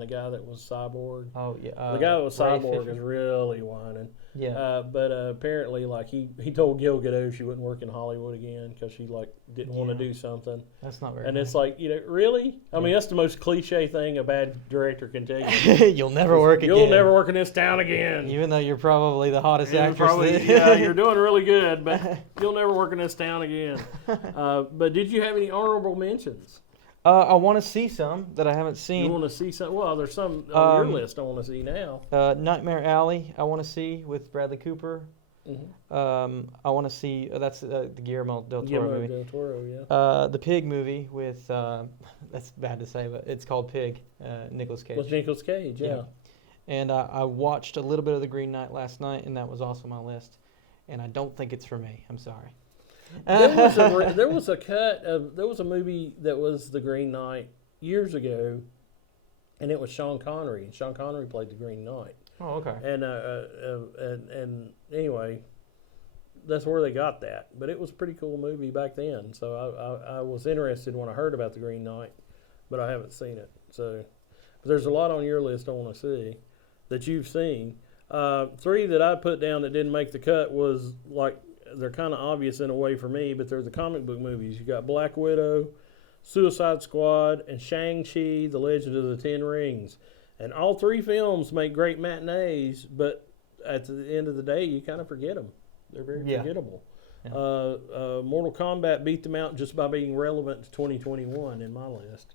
the guy that was Cyborg. Oh, yeah. The guy that was Ray Cyborg Fisher. is really whining. Yeah. But apparently, he told Gal Gadot she wouldn't work in Hollywood again because she didn't want to do something. That's not very And nice. it's like, really? I mean, that's the most cliche thing a bad director can tell you. You'll never work again. You'll never work in this town again. Even though you're probably the hottest You're actress. probably, you're doing really good, but you'll never work in this town again. But did you have any honorable mentions? I want to see some that I haven't You seen. want to see some? Well, there's some on your list I want to see now. Nightmare Alley, I want to see with Bradley Cooper. Mm-hmm. I want to see, that's the Guillermo del Toro Guillermo movie. del Toro, yeah. The Pig movie with, that's bad to say, but it's called Pig, Nicolas Cage. With Nicolas Cage, yeah. And I watched a little bit of The Green Knight last night, and that was also on my list. And I don't think it's for me. I'm sorry. There was a movie that was The Green Knight years ago, and it was Sean Connery, and Sean Connery played the Green Knight. Oh, okay. And anyway, that's where they got that. But it was a pretty cool movie back then, so I was interested when I heard about the Green Knight, but I haven't seen it. So, but there's a lot on your list I want to see that you've seen. 3 that I put down that didn't make the cut was they're kind of obvious in a way for me, but they're the comic book movies. You got Black Widow, Suicide Squad, and Shang-Chi, The Legend of the Ten Rings. And all 3 films make great matinees, but at the end of the day, you kind of forget them. They're very forgettable. Yeah. Mortal Kombat beat them out just by being relevant to 2021 in my list.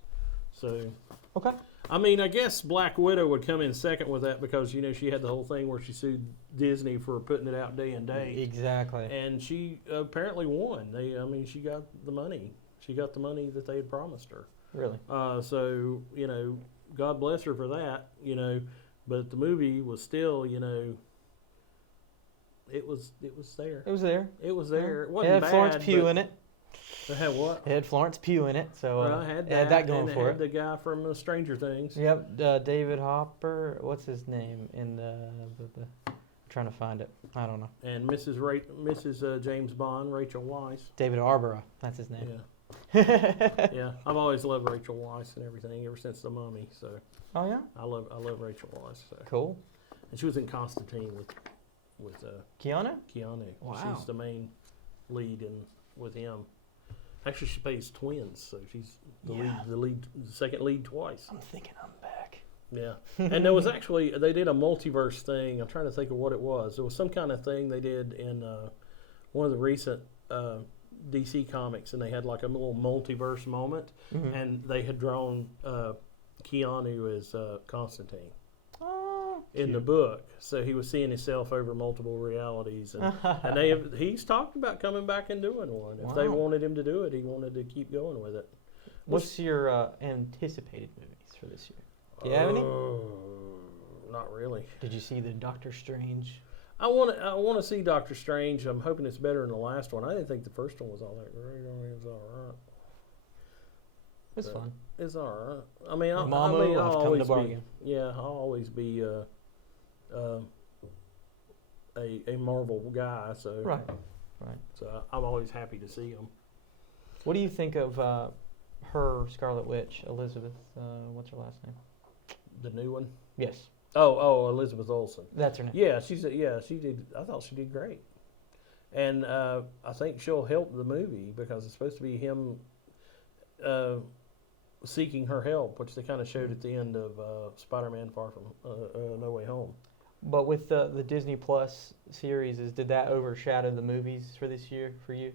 So, Okay. I mean, I guess Black Widow would come in second with that because, she had the whole thing where she sued Disney for putting it out day and date. Exactly. And she apparently won. She got the money. She got the money that they had promised her. Really? So, God bless her for that, But the movie was still, it was there. It was there. It was there. It It wasn't had bad. Florence Pugh in it. It had what? It had Florence Pugh in it, so It it had that going and for it had it. the guy from Stranger Things. Yep, David Hopper. What's his name in the I'm trying to find it. I don't know. And Mrs. James Bond, Rachel Weisz. David Arborough. That's his name. Yeah. Yeah. I've always loved Rachel Weisz and everything ever since The Mummy. So Oh yeah. I love Rachel Weisz. So. Cool. And she was in Constantine with Keanu. Keanu. Wow. She's the main lead with him. Actually, she plays twins, so she's the second lead twice. I'm thinking I'm back. Yeah. And there was actually, they did a multiverse thing. I'm trying to think of what it was. There was some kind of thing they did in one of the recent DC comics, and they had like a little multiverse moment, and they had drawn Keanu as Constantine in the book. So he was seeing himself over multiple realities, and he's talked about coming back and doing one. If they wanted him to do it, he wanted to keep going with it. What's your anticipated movies for this year? Do you have any? Not really. Did you see the Doctor Strange? I want to see Doctor Strange. I'm hoping it's better than the last one. I didn't think the first one was all that great. It was all right. It's fun. It's all right. I mean, I'll come to bargain. I'll always be a Marvel guy. So Right. So I'm always happy to see them. What do you think of her Scarlet Witch, Elizabeth? What's her last name? The new one. Yes, Oh, Elizabeth Olsen. that's her name. Yeah, she did. I thought she did great, and I think she'll help the movie because it's supposed to be him seeking her help, which they kind of showed at the end of Spider-Man Far From No Way Home. But with the Disney Plus series, did that overshadow the movies for this year for you?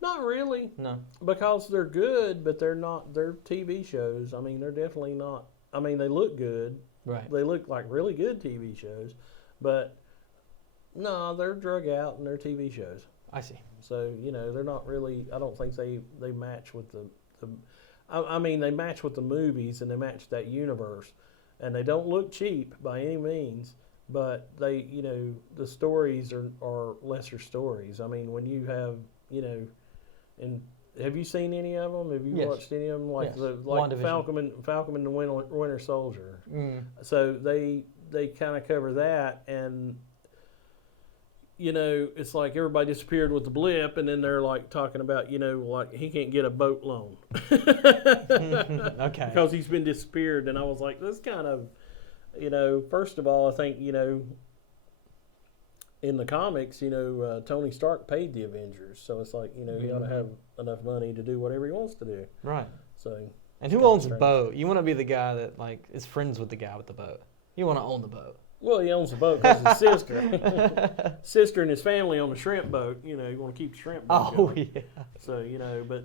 Not really. No. Because they're good, but they're not. They're TV shows. I mean, they're definitely not. I mean, they look good. Right. They look like really good TV shows, but no, they're drug out and they're TV shows. I see. So they're not really. I don't think they match with the I mean, they match with the movies and they match that universe, and they don't look cheap by any means. But they, the stories are lesser stories. I mean, when you have, and have you seen any of them? Have you watched any of them? Like Falcon and the Winter Soldier. Mm. So they kind of cover that, and it's like everybody disappeared with the blip, and then they're like talking about, like he can't get a boat loan. Okay. Because he's been disappeared, and I was like, this kind of. First of all, I think, in the comics, Tony Stark paid the Avengers. So it's like, he ought to have enough money to do whatever he wants to do. Right. So. And who owns a boat? You want to be the guy that, like, is friends with the guy with the boat. You want to own the boat. Well, he owns the boat because his sister and his family on the shrimp boat. You want to keep the shrimp boat going. Yeah. So, but,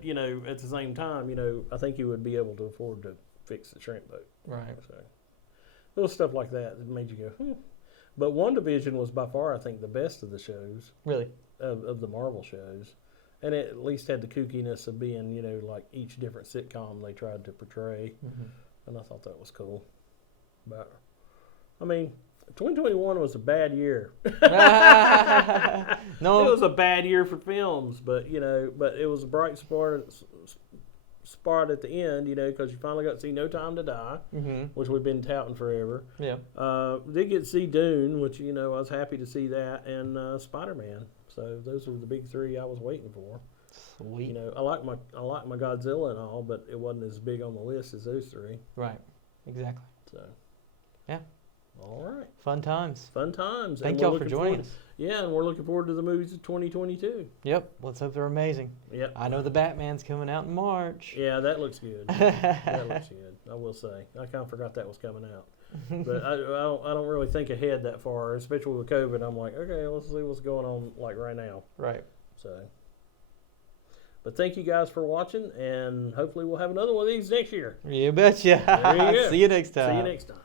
at the same time, I think he would be able to afford to fix the shrimp boat. Right. So. Little stuff like that made you go, But WandaVision was by far, I think, the best of the shows. Really? Of the Marvel shows. And it at least had the kookiness of being, like each different sitcom they tried to portray. Mm-hmm. And I thought that was cool. But, 2021 was a bad year. No. It was a bad year for films, but it was a bright spot at the end, because you finally got to see No Time to Die, mm-hmm. which we've been touting forever. Yeah. Did get to see Dune, which, I was happy to see that, and Spider-Man. So those were the big three I was waiting for. Sweet. I like my Godzilla and all, but it wasn't as big on the list as those three. Right. Exactly. So. Yeah. All right. Fun times. Thank y'all for joining us. Yeah, and we're looking forward to the movies of 2022. Yep. Let's hope they're amazing. Yep. I know the Batman's coming out in March. Yeah, that looks good. That looks good. I will say. I kind of forgot that was coming out. But I don't really think ahead that far, especially with COVID. I'm like, okay, let's see what's going on like right now. Right. So. But thank you guys for watching, and hopefully we'll have another one of these next year. You betcha. There you go. See you next time. See you next time.